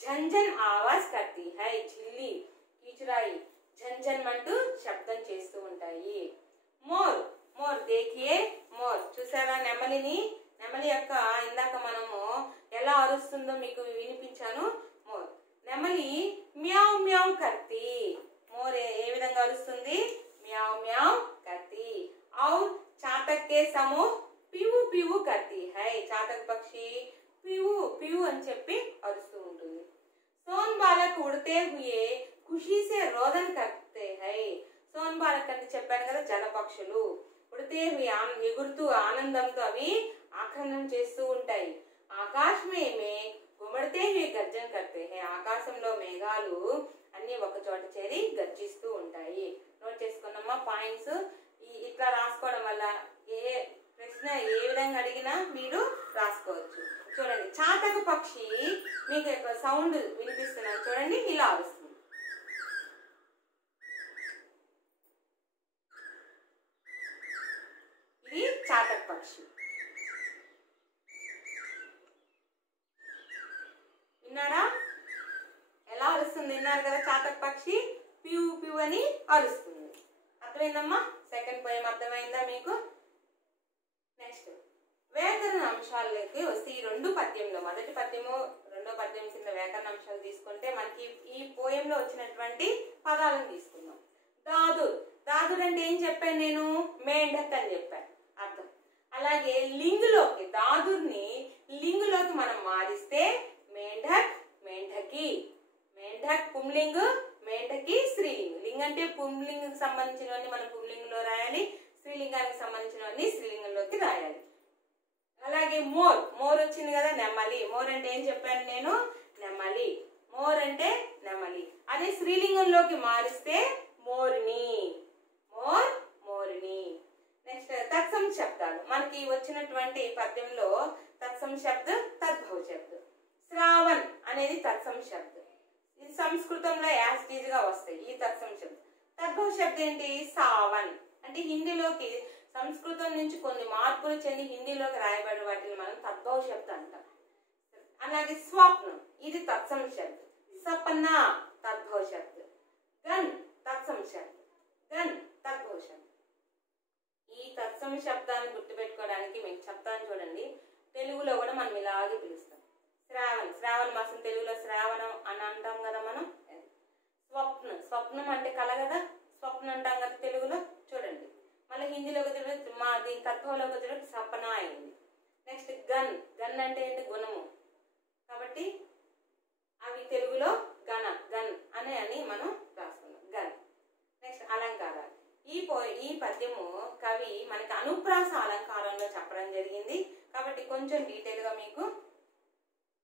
झंझन आवाज करती है. झिल्ली कीचुराई, झंझन అంటూ శబ్దం చేస్తూ ఉంటాయి. మోర్ మోర్ देखिए మోర్ చూసారా నెమలిని. నెమలి యొక్క ఇందాక మనము ఎలా అరుస్తుందో మీకు వినిపించాను. మోర్ నెమలి మ్యావ్ మ్యావ్ करती. మోర్ ఏ విధంగా అరుస్తుంది? మ్యావ్ మ్యావ్ करती. और चातक के समूह पीऊ पीऊ करती है. चातक पक्षी पीऊ पीऊ అని చెప్పి అరుస్తూ ఉంటుంది. सोन बालक उड़ते हुए खुशी से रोदन करते हैं. सोन बालक అంటే చెప్పాను కదా జలపక్షులు. ఉడితే हुए ఎగురుతూ ఆనందంతో అవి ఆక్రమణం చేస్తూ ఉంటాయి. ఆకాశ में గుమ్మడితే हुए गर्जन करते हैं. ఆకాశంలో మేఘాలు అన్ని ఒక చోట చేరి గర్జిస్తూ ఉంటాయి. నోట్ చేసుకున్నామా పాయింట్స్. ఇట్లా రాసుకోవడం వల్ల ఏ ప్రశ్న ఏ విధంగా అడిగినా మీరు రాసుకోవచ్చు. చూడండి చాతక పక్షి మీకు సౌండ్ వినిపిస్తున్నాను చూడండి, ఇలా వస్తుంది. ఇది చాతక పక్షి. విన్నారా ఎలా అరుస్తుంది? విన్నారు కదా చాతక పక్షి పియు పియు అని అరుస్తుంది. అర్థమైందమ్మా? సెకండ్ పోయం అర్థమైందా మీకు? నెక్స్ట్ వ్యాకరణ అంశాలకి వస్తే ఈ రెండు పద్యంలో మొదటి పద్యము రెండో పద్యం కింద వ్యాకరణ అంశాలు తీసుకుంటే మనకి ఈ పోయంలో వచ్చినటువంటి పదాలను తీసుకుందాం. దాదుర్, దాదుర్ అంటే ఏం చెప్పాను నేను? మేంఢక్ అని చెప్పాను అర్థం. అలాగే లింగులోకి దాదుర్ని లింగులోకి మనం మారిస్తే మేంఢక్ మేంఢకి. మేంఢక్ పుంలింగ్, మేంఢకి స్త్రీలింగ్. లింగ్ అంటే పుంలింగ్ సంబంధించినవన్నీ మనం పుంలింగులో రాయాలి, స్త్రీలింగానికి సంబంధించినవన్నీ స్త్రీలింగంలోకి రాయాలి. అలాగే మోర్, మోర్ వచ్చింది కదా నెమలి. మోర్ అంటే ఏం చెప్పాను నేను? నెమలి. మోర్ అంటే నెమలి. అదే స్త్రీలింగంలోకి మారిస్తే మోర్ని. మోర్ మోర్ని. నెక్స్ట్ తత్సమ శబ్దాలు మనకి వచ్చినటువంటి పద్యంలో తత్సమ శబ్ద తద్భవ శబ్ద. శ్రావణ్ అనేది తత్సమ శబ్ద. ఇది సంస్కృతంలో యాస్టీజ్ గా వస్తాయి ఈ తత్సమ శబ్ద. తద్భవ శబ్ద ఏంటి? సావన్. అంటే హిందీలోకి సంస్కృతం నుంచి కొన్ని మార్పులు చెంది హిందీలోకి రాయబడిన వాటిని మనం తద్భవ శబ్ద అంటాం. అలాగే స్వప్నం ఇది తత్సమ శబ్ద. సపన తద్భవ శబ్ద. గన్ తత్సమ శబ్ద. గన్ తద్భవ శబ్ద. ఈ తత్సమ శబ్దాన్ని గుర్తుపెట్టుకోవడానికి మీకు చెప్తాను చూడండి. తెలుగులో కూడా మనం ఇలాగే పిలుస్తాం. శ్రావణ్, శ్రావణ మాసం తెలుగులో శ్రావణం అని అంటాం కదా మనం. స్వప్నం, స్వప్నం అంటే కల కదా, స్వప్నం అంటాం కదా తెలుగులో. చూడండి మళ్ళీ హిందీలోకి తిరిగి మా దీని తత్వంలోకి తిరిగి సపన అయింది. నెక్స్ట్ గన్, గన్ అంటే ఏంటి? గుణము. కాబట్టి అవి తెలుగులో గణ, గన్ అని మనం రాసుకున్నాం గన్. నెక్స్ట్ అలంకారాలు. ఈ పద్యము కవి మనకి అనుప్రాస అలంకారంలో చెప్పడం జరిగింది. కాబట్టి కొంచెం డీటెయిల్ గా మీకు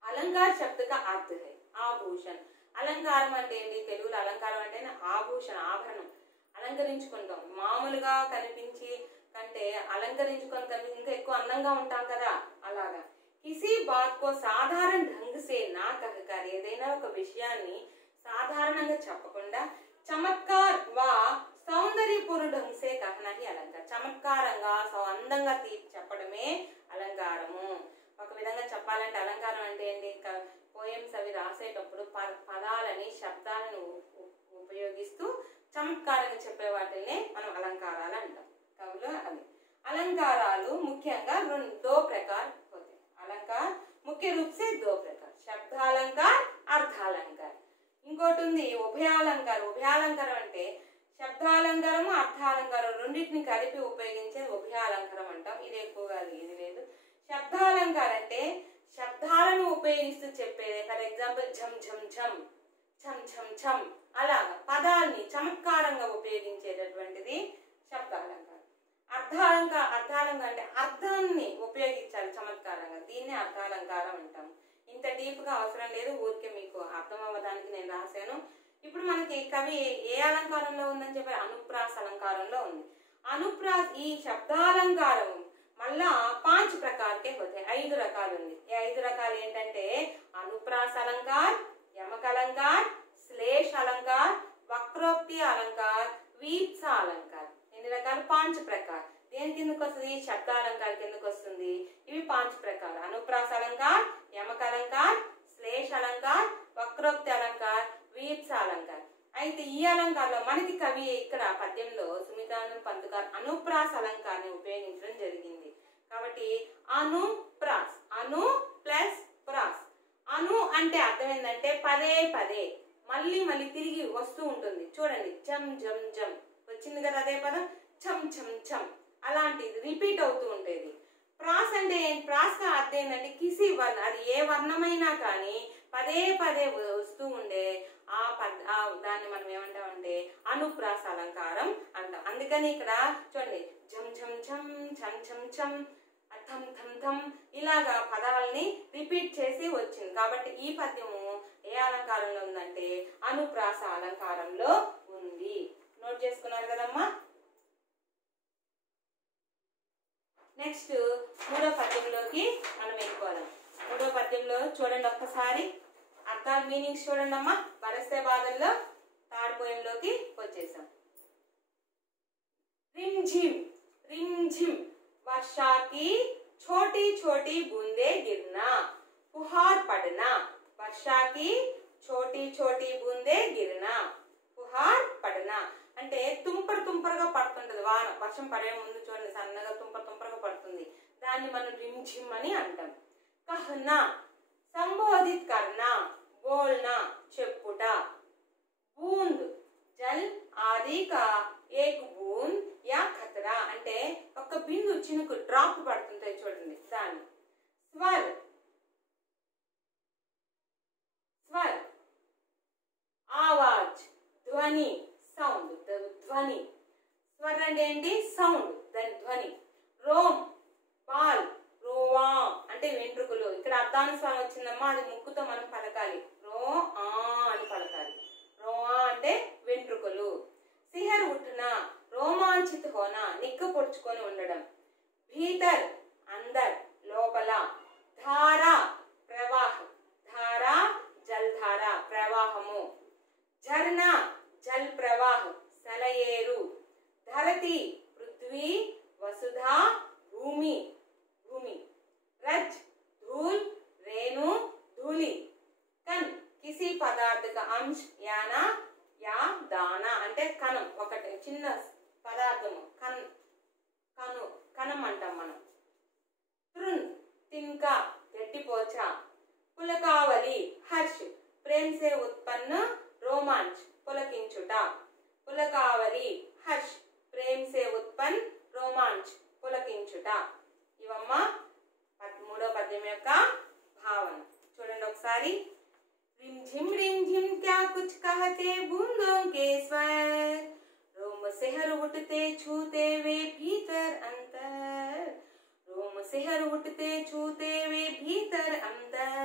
अलंकार शब्द का अर्थ है आभूषण. అలంకారం అంటే ఏంటి? తెలుగులో అలంకారం అంటే ఆభూషణ, ఆభరణం. అలంకరించుకుంటాం మామూలుగా కనిపించి కంటే అలంకరించుకొని కనిపించి ఇంకా ఎక్కువ అందంగా ఉంటాం కదా, అలాగా. కిసి బాత్ కో సాధారణ ढंग से ना कहकर ఏదైనా ఒక విషయాన్ని సాధారణంగా చెప్పకుండా చమత్కార్ వా సౌందర్యపూర్ణ ढंग से कहना ही अलंकार. చమత్కారంగా అందంగా అని చెప్పే వాటిని మనం अलंकाराలు అంటాం. కవులు అవి अलंकाराలు ముఖ్యంగా दो प्रकार होते हैं. अलंकार मुख्य रूप से दो प्रकार, शब्दालंकार अर्थालंकार. ఇంకోటి ఉంది ఉభయాలంకారం. ఉభయాలంకారం అంటే శబ్దాలంకారము అర్థాలంకారం రెండింటిని కలిపి ఉపయోగించేది ఉభయాలంకారం అంటాం. ఇది ఎక్కువగా ఇది లేదు. శబ్దాలంకారం అంటే శబ్దాలను ఉపయోగిస్తూ చెప్పేది. ఫర్ ఎగ్జాంపుల్ ఝం ఝం ఝం, ఛం ఛం ఛం, అలాగా పదాల్ని చమత్కారంగా ఉపయోగించేటటువంటిది శబ్దాలంకారం. అర్థాలంకారం అంటే అర్థాన్ని ఉపయోగించాలి చమత్కారంగా, దీన్ని అర్థాలంకారం అంటాం. ఇంత డీప్ గా అవసరం లేదు, ఊరికే మీకు అర్థం అవ్వడానికి నేను రాశాను. ఇప్పుడు మనకి కవి ఏ అలంకారంలో ఉందని చెప్పి అనుప్రాస అలంకారంలో ఉంది. అనుప్రాస్ ఈ శబ్దాలంకారం మళ్ళా 5 प्रकार के होते हैं. 5 రకాలు ఉంది. ఈ 5 రకాలు ఏంటంటే అనుప్రాస అలంకార్, యమక అలంకార్, శ్లేష అలంకార్, వక్రోక్తి అలంకార్, వీప్స అలంకార్. ఎన్ని రకాలు? 5 प्रकार. దేని కిందకు వస్తుంది? శబ్దాలంకార కిందకు వస్తుంది. ఇవి 5 प्रकार. అనుప్రాస అలంకార్, యమక అలంకార్, శ్లేష అలంకార్, వక్రోక్తి అలంకార్, వీప్స అలంకార్. అయితే ఈ అలంకారంలో మనకి కవి ఇక్కడ పద్యంలో సుమిత్రానంద పంత్ గారు అనుప్రాస అలంకారాన్ని ఉపయోగించడం జరిగింది. కాబట్టి అనుప్రాస్, అను ప్లస్ ప్రాస్. అను అంటే అర్థం ఏంటంటే పదే పదే మళ్ళీ మళ్ళీ తిరిగి వస్తూ ఉంటుంది. చూడండి, జం జం జం వచ్చింది కదా అదే పదం, ఛం ఛం ఛం, అలాంటిది రిపీట్ అవుతూ ఉంటుంది. ప్రాస్ అంటే ప్రాస్ గా అర్థం ఏంటంటే కిసి వర్ణ, అది ఏ వర్ణమైనా కానీ పదే పదే వస్తూ ఉండే దాన్ని మనం ఏమంటామంటే అనుప్రాస అలంకారం అంటాం. అందుకని ఇక్కడ చూడండి, ఝం ఝం ఝం, ఛం ఛం ఛం, థం థం థం, ఇలాగా పదాలని రిపీట్ చేసి వచ్చింది. కాబట్టి ఈ పద్యము ఏ అలంకారంలో ఉందంటే అనుప్రాస అలంకారంలో ఉంది. నోట్ చేసుకున్నారు కదమ్మా. నెక్స్ట్ 3వ పద్యంలోకి మనం వెళ్ళిపోదాం. 3వ పద్యంలో చూడండి ఒక్కసారి అర్థాలు, మీనింగ్స్ చూడండి అమ్మా. బరస్తే బాధల్లో 3rd పోయంలోకి వచ్చేసాం. रिम झिम, रिम झिम वर्षा की छोटी छोटी बूंदे गिरना, फुहार पड़ना. वर्षा की छोटी छोटी बूंदे गिरना, फुहार पड़ना అంటే తుంపరు తుంపరుగా పడుతుంటది వాన. వర్షం పడే ముందు చూడండి సన్నగా తుంపరు తుంపరుగా పడుతుంది. దాన్ని మనం रिम झिम అని అంటాం. कहना, संबोधित करना, बोलना, చెప్పుట. बूंद, जल आदि का एक बूंद या खतरा అంటే ఒక బిందు చినుకు డ్రాప్ పడుతుంటాయి చూడండి దాన్ని. స్వర్, స్వర్ ఆవాజ్, ధ్వని, సౌండ్, ధ్వని. స్వర్ అంటే ఏంటి? సౌండ్, దాని ధ్వని. రోమ్, పాల్, రోవా అంటే వెంట్రుకలు. ఇక్కడ అర్ధానుస్వారం వచ్చిందమ్మా, అది ముక్కుతో మనం పలకాలి. రో ఆ అని పలకాలి. రోవా అంటే వెంట్రుకలు. సిహర్ ఉఠనా, రోమాంచిత హోనా, నిక్క పొడుచుకొని ఉండడం. భీతర్ అందర్, లోపల. ధార, ప్రవాహం. ధార జల్ధార, ప్రవాహము. झरना, जल प्रवाह, सलयेरु. धरती, पृथ्वी, वसुधा, भूमि, भूमि. रज, धूल, रेणु, धूली. कण, किसी पदार्थ का अंश याना या दाना అంటే కణం, ఒకటి చిన్న పదార్థము, కణం అంటాం మనం. తృణ్, తిన్కా, గట్టిపోచ. పులకావలి, హర్ష, ప్రేమ से उत्पन्न रोमांच, పులకించుట. పులకావలి, హర్ష, ప్రేమ से उत्पन्न रोमांच, పులకించుట. ఇవమ్మ 3వ పద్యం యొక్క భావన. చూడండి ఒకసారి. रिम झिम क्या कुछ कहते बूंदों के स्वर, रोम सिहर उठते छूते वे भीतर अंतर. रोम सिहर उठते छूते वे भीतर अंतर.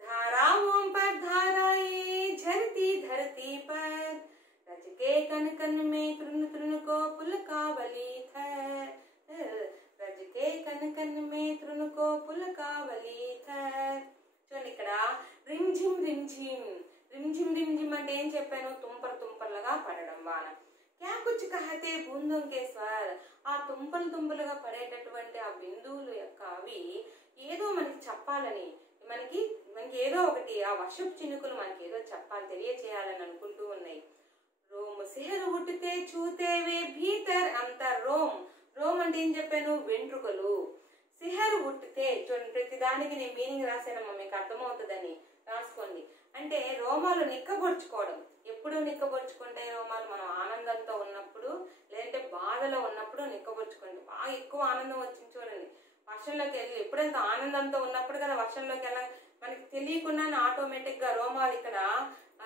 धाराओं पर धाराएं झरती धरती पर, रज के कन कन में तृण तृण को पुलकावली थर. रज के कन कन में तृण को पुलकावली थर. చూడండి ఇక్కడ రిమ్ ఝిమ్ రిమ్ ఝిమ్, రిమ్ ఝిమ్ రిమ్ ఝిమ్ అంటే ఏం చెప్పాను? తుంపరు తుంపర్లుగా పడడం వాన. క్యా కుచ్ కహతే బూందోं के स्वर, ఆ తుంపలు తుంపలుగా పడేటటువంటి ఆ బిందువులు యొక్క అవి ఏదో మనకి చెప్పాలని, మనకి ఏదో ఒకటి ఆ వర్షపు చినుకులు మనకి ఏదో చెప్పాలి, తెలియచేయాలని అనుకుంటూ ఉన్నాయి. రోమ్ సిహర్ ఉట్టితే చూతేవే భీతర్ అంతర్ రోమ్. రోమ్ అంటే ఏం చెప్పాను? వెంట్రుకలు. సిహర్ ఉట్టితే చూడండి, ప్రతి దానికి నేను మీనింగ్ రాశానమ్మా, మీకు అర్థమవుతుందని రాసుకోండి. అంటే రోమాలు నిక్కబొడుచుకోవడం. ఎప్పుడు నిక్కబొడుచుకుంటే రోమాలు? మనం ఆనందంతో ఉన్నప్పుడు, లేదంటే బాధలో ఉన్నప్పుడు నిక్కబొడుచుకోండి. బాగా ఎక్కువ ఆనందం వచ్చింది చూడండి, వర్షంలోకి వెళ్ళి ఎప్పుడైతే ఆనందంతో ఉన్నప్పుడు కదా వర్షంలోకి వెళ్ళ మనకి తెలియకుండానే ఆటోమేటిక్ గా రోమాలు ఇక్కడ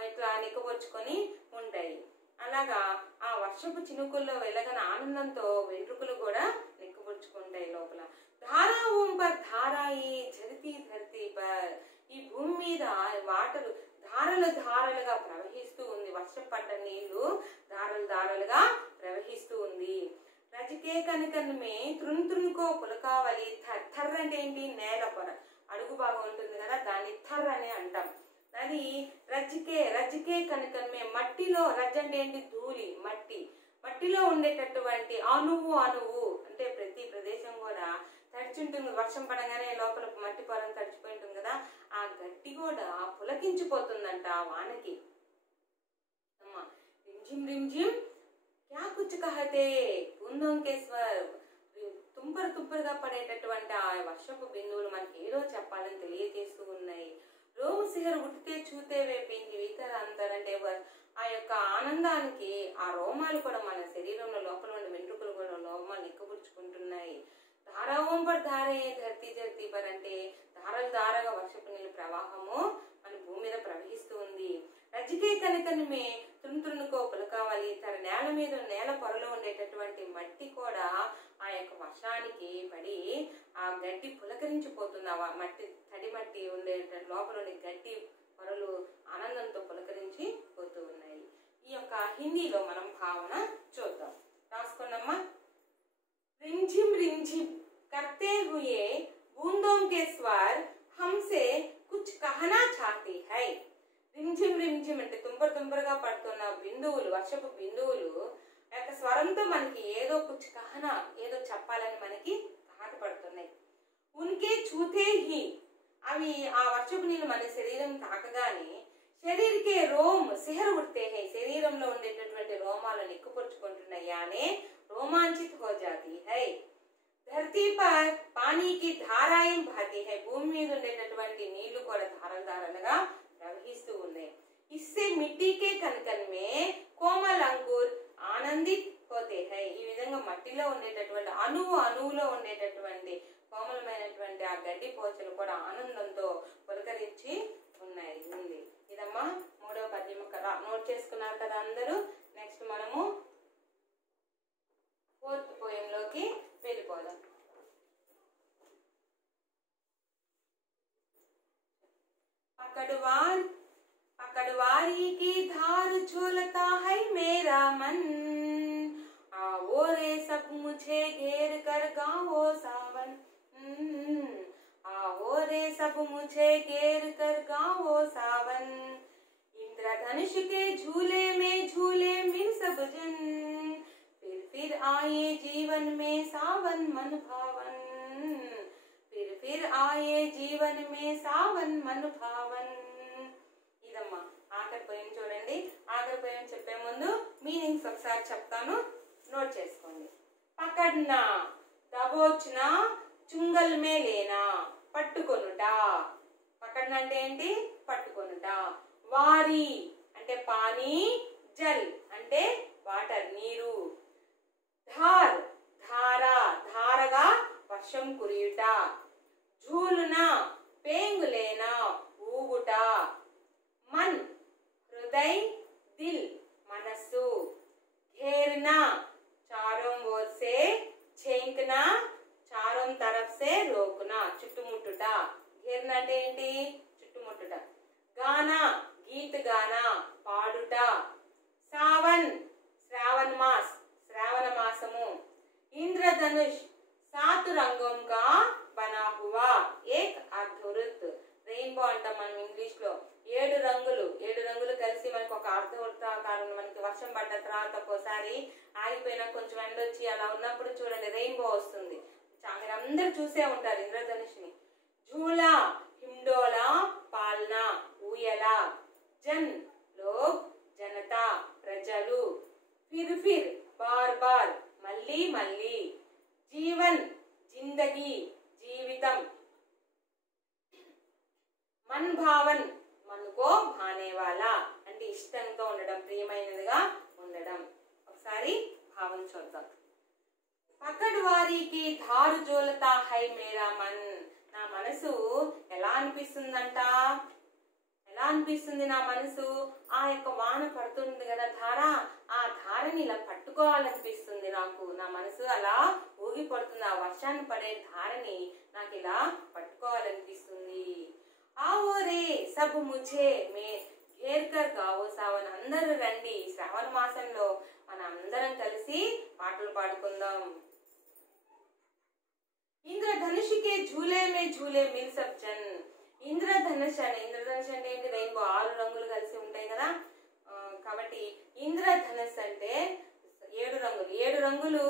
ఇట్లా నిక్కబొచ్చుకొని ఉంటాయి. అలాగా ఆ వర్షపు చినుకుల్లో వెళ్ళగానే ఆనందంతో వెంట్రుకలు కూడా నిక్కబొచ్చుకుంటాయి లోపల. ధారా ఓం పర్ ధారాయి ఝరితి ధరతి పర్. ఈ భూమి మీద వాటరు ధారలు ధారలుగా ప్రవహిస్తూ ఉంది. వర్షం పడ్డ నీళ్లు ధారలు ధారలుగా ప్రవహిస్తూ ఉంది. రజకే కనకన్మే తృన్ తృన్కో పులకావలి. థర్ అంటే ఏంటి? నేల పొర, అడుగు బాగా ఉంటుంది కదా, దాన్ని థర్ అని అంటాం. అది రజ్జికే కనకన్మే మట్టిలో. రజ్ అంటే ఏంటి? ధూళి, మట్టి. మట్టిలో ఉండేటటువంటి అణువు అంటే ప్రతి ప్రదేశం కూడా తడిచి ఉంటుంది. వర్షం పడగానే లోపల మట్టి పొరం తడిచిపోయి ఉంటుంది కదా, ఆ గట్టి కూడా పులకించిపోతుందంట ఆ వానకి. అమ్మా రిమ్జిమ్ రిమ్జిమ్ క్యా కుచ్ కహతే బూందోం కే స్వర్. తుంపరుగా పడేటటువంటి ఆ వర్షపు బిందువులు మనకి ఏదో చెప్పాలని తెలియజేస్తూ ఉన్నాయి. రోమ్ సిహర్ ఉట్టితే చూతే వేపింది వీతర్ అంతర్. అంటే ఆ యొక్క ఆనందానికి ఆ రోమాలు కూడా మన శరీరంలో లోపల ఉండే వెంట్రుకలు కూడా రోమాలు నిక్కబుచ్చుకుంటున్నాయి. ధారా ఓం పర్ ధారే ధరతి పర్ అంటే ధారలు ధారగా వర్షపు నీళ్ళు ప్రవాహము మన భూమి మీద ప్రవహిస్తూ ఉంది. రజ్జికే కనకన్మే తృణుకో పులకావలి. తన నేల మీద నేల పొరలో ఉండేటటువంటి మట్టి కూడా ఆ యొక్క వర్షానికి పడి ఆ గడ్డి పులకరించిపోతుంది. ఆ మట్టి తడి మట్టి ఉండే లోపల ఉండే గడ్డి పొరలు ఆనందంతో పులకరించి పోతూ ఉన్నాయి. ఈ యొక్క హిందీలో మనం భావన చూద్దాం. రాసుకున్నామా? रिमझिम रिमझिम करते हुए बूंदों के स्वर हमसे कुछ कहना चाहती है. रिमझिम रिमझिम అంటే తుంపరగా పడుతున్న బిందువులు, వర్షపు బిందువులు యొక్క స్వరంతో మనకి ఏదో కుచ్ కహనా, ఏదో చెప్పాలని మనకి తాకపడుతున్నాయి. ఉన్కే చూతే హి, అవి ఆ వర్షపు నీళ్ళు మన శరీరం తాకగానే శరీరకే రోమ్ సిహర్ ఉడితే హై, శరీరంలో ఉండేటటువంటి రోమాలు నిక్కుపరుచుకుంటున్నాయి అనే रोमांचित हो जाती है. धरती पर पानी की धाराएं बहती है. భూమి మీద ఉండేటటువంటి నీళ్లు కూడా ధారలుగా ప్రవహిస్తూ ఉన్నాయి. इससे मिट्टी के कणकण में कोमल अंकुर आनंदित होते हैं. ఈ విధంగా మట్టిలో ఉండేటటువంటి అణువులో ఉండేటటువంటి కోమలమైనటువంటి ఆ గడ్డి పోచలు కూడా ఆనందంతో పులకరించి ఉంది. ఇదమ్మా మూడవ పద్యం. నోట్ చేసుకున్నారు కదా అందరూ? నెక్స్ట్ మనము फोर्थ पोएम लोकी వెళ్ళిపోదాం. पकड़वारी की धार झोलता है मेरा मन. आओ रे सब मुझे घेर कर गाओ सावन. आओ रे सब मुझे घेर कर गाओ सावन. इंद्रधनुष के झूले में झूले मिल सब जन. फिर आए जीवन में सावन मन भावन. फिर आए जीवन में सावन मन भावन. ఇదమ్మా ఆఖరి పోయం చూడండి. ఆఖరి పోయం చెప్పే ముందు మీనింగ్స్ ఒకసారి చెప్తాను, నోట్ చేసుకోండి. పకడ్నా దబోచ్నా చుంగల్ మే లేనా, పట్టుకొనుట. పకడ్నా అంటే ఏంటి? పట్టుకొనుట. వారి అంటే పానీ, జల్ అంటే వాటర్ నీరు. ధార్ ధారా ధారగా వర్షం కురియుట. झूलना पेंगुलेना ఊగుట. मन हृदय दिल मनस्सु. घेरना चारों ओर से, छेंकना चारों तरफ से रोकना చుట్టుముట్టుట. घेरना అంటే ఏంటి? చుట్టుముట్టుట. गाना गीत गाना పాడుట. सावन श्रावण मास శ్రావణ మాసము. ఇంద్రధనుష్ 7 रंगों का बना हुआ एक अर्धवृत्त. రెయిన్బో అంటాం మనం ఇంగ్లీష్ లో. 7 రంగులు కలిసి మనకు ఒక అర్ధవృత్తాకారం. మనకి వర్షం పడ్డ తర్వాత ఒకసారి ఆగిపోయినా కొంచెం ఎండ వచ్చి అలా ఉన్నప్పుడు చూడండి రెయిన్బో వస్తుంది. మీరు అందరు చూసే ఉంటారు ఇంద్రధనుష్ని. झूला हिंडोला पालना ఊయల. जन लोग जनता ప్రజలు, ఫిర్ బార్ బార్ మళ్ళీ మళ్ళీ, జీవన్ జిందగీ జీవితం, మన్ భావన్ మనుకో భానేవాలా అంటే ఇష్టంతో ఉండడం, ప్రియమైనదిగా ఉండడం. ఒకసారి భావం చూద్దాం. పకడ్వారీకి ధారు జోలతా హై మేరా మన్, నా మనసు ఎలా అనిపిస్తుందంట, ఎలా అనిపిస్తుంది నా మనసు, ఆ యొక్క వాన పడుతుంది కదా ధార, ఆ ధారని ఇలా పట్టుకోవాలనిపిస్తుంది నాకు, నా మనసు అలా ఊగి పడుతుంది, ఆ వర్షాన్ని పడే ధారని నాకు ఇలా పట్టుకోవాలనిపిస్తుంది. आओ रे सब मुझे మే घेर कर गाओ सावन, అందరూ రండి శ్రావణ మాసంలో మన అందరం కలిసి పాటలు పాడుకుందాం. ఇంద్రధనుషుకే ఝూలే మే ఝూలే మిల్ సబ్ జన్, ఇంద్రధనుష్ అంటే ఏంటి, రెయిన్బో 6 రంగులు కలిసి ఉంటాయి కదా, కాబట్టి ఇంద్రధనుష్ అంటే 7 రంగులు, 7 రంగులు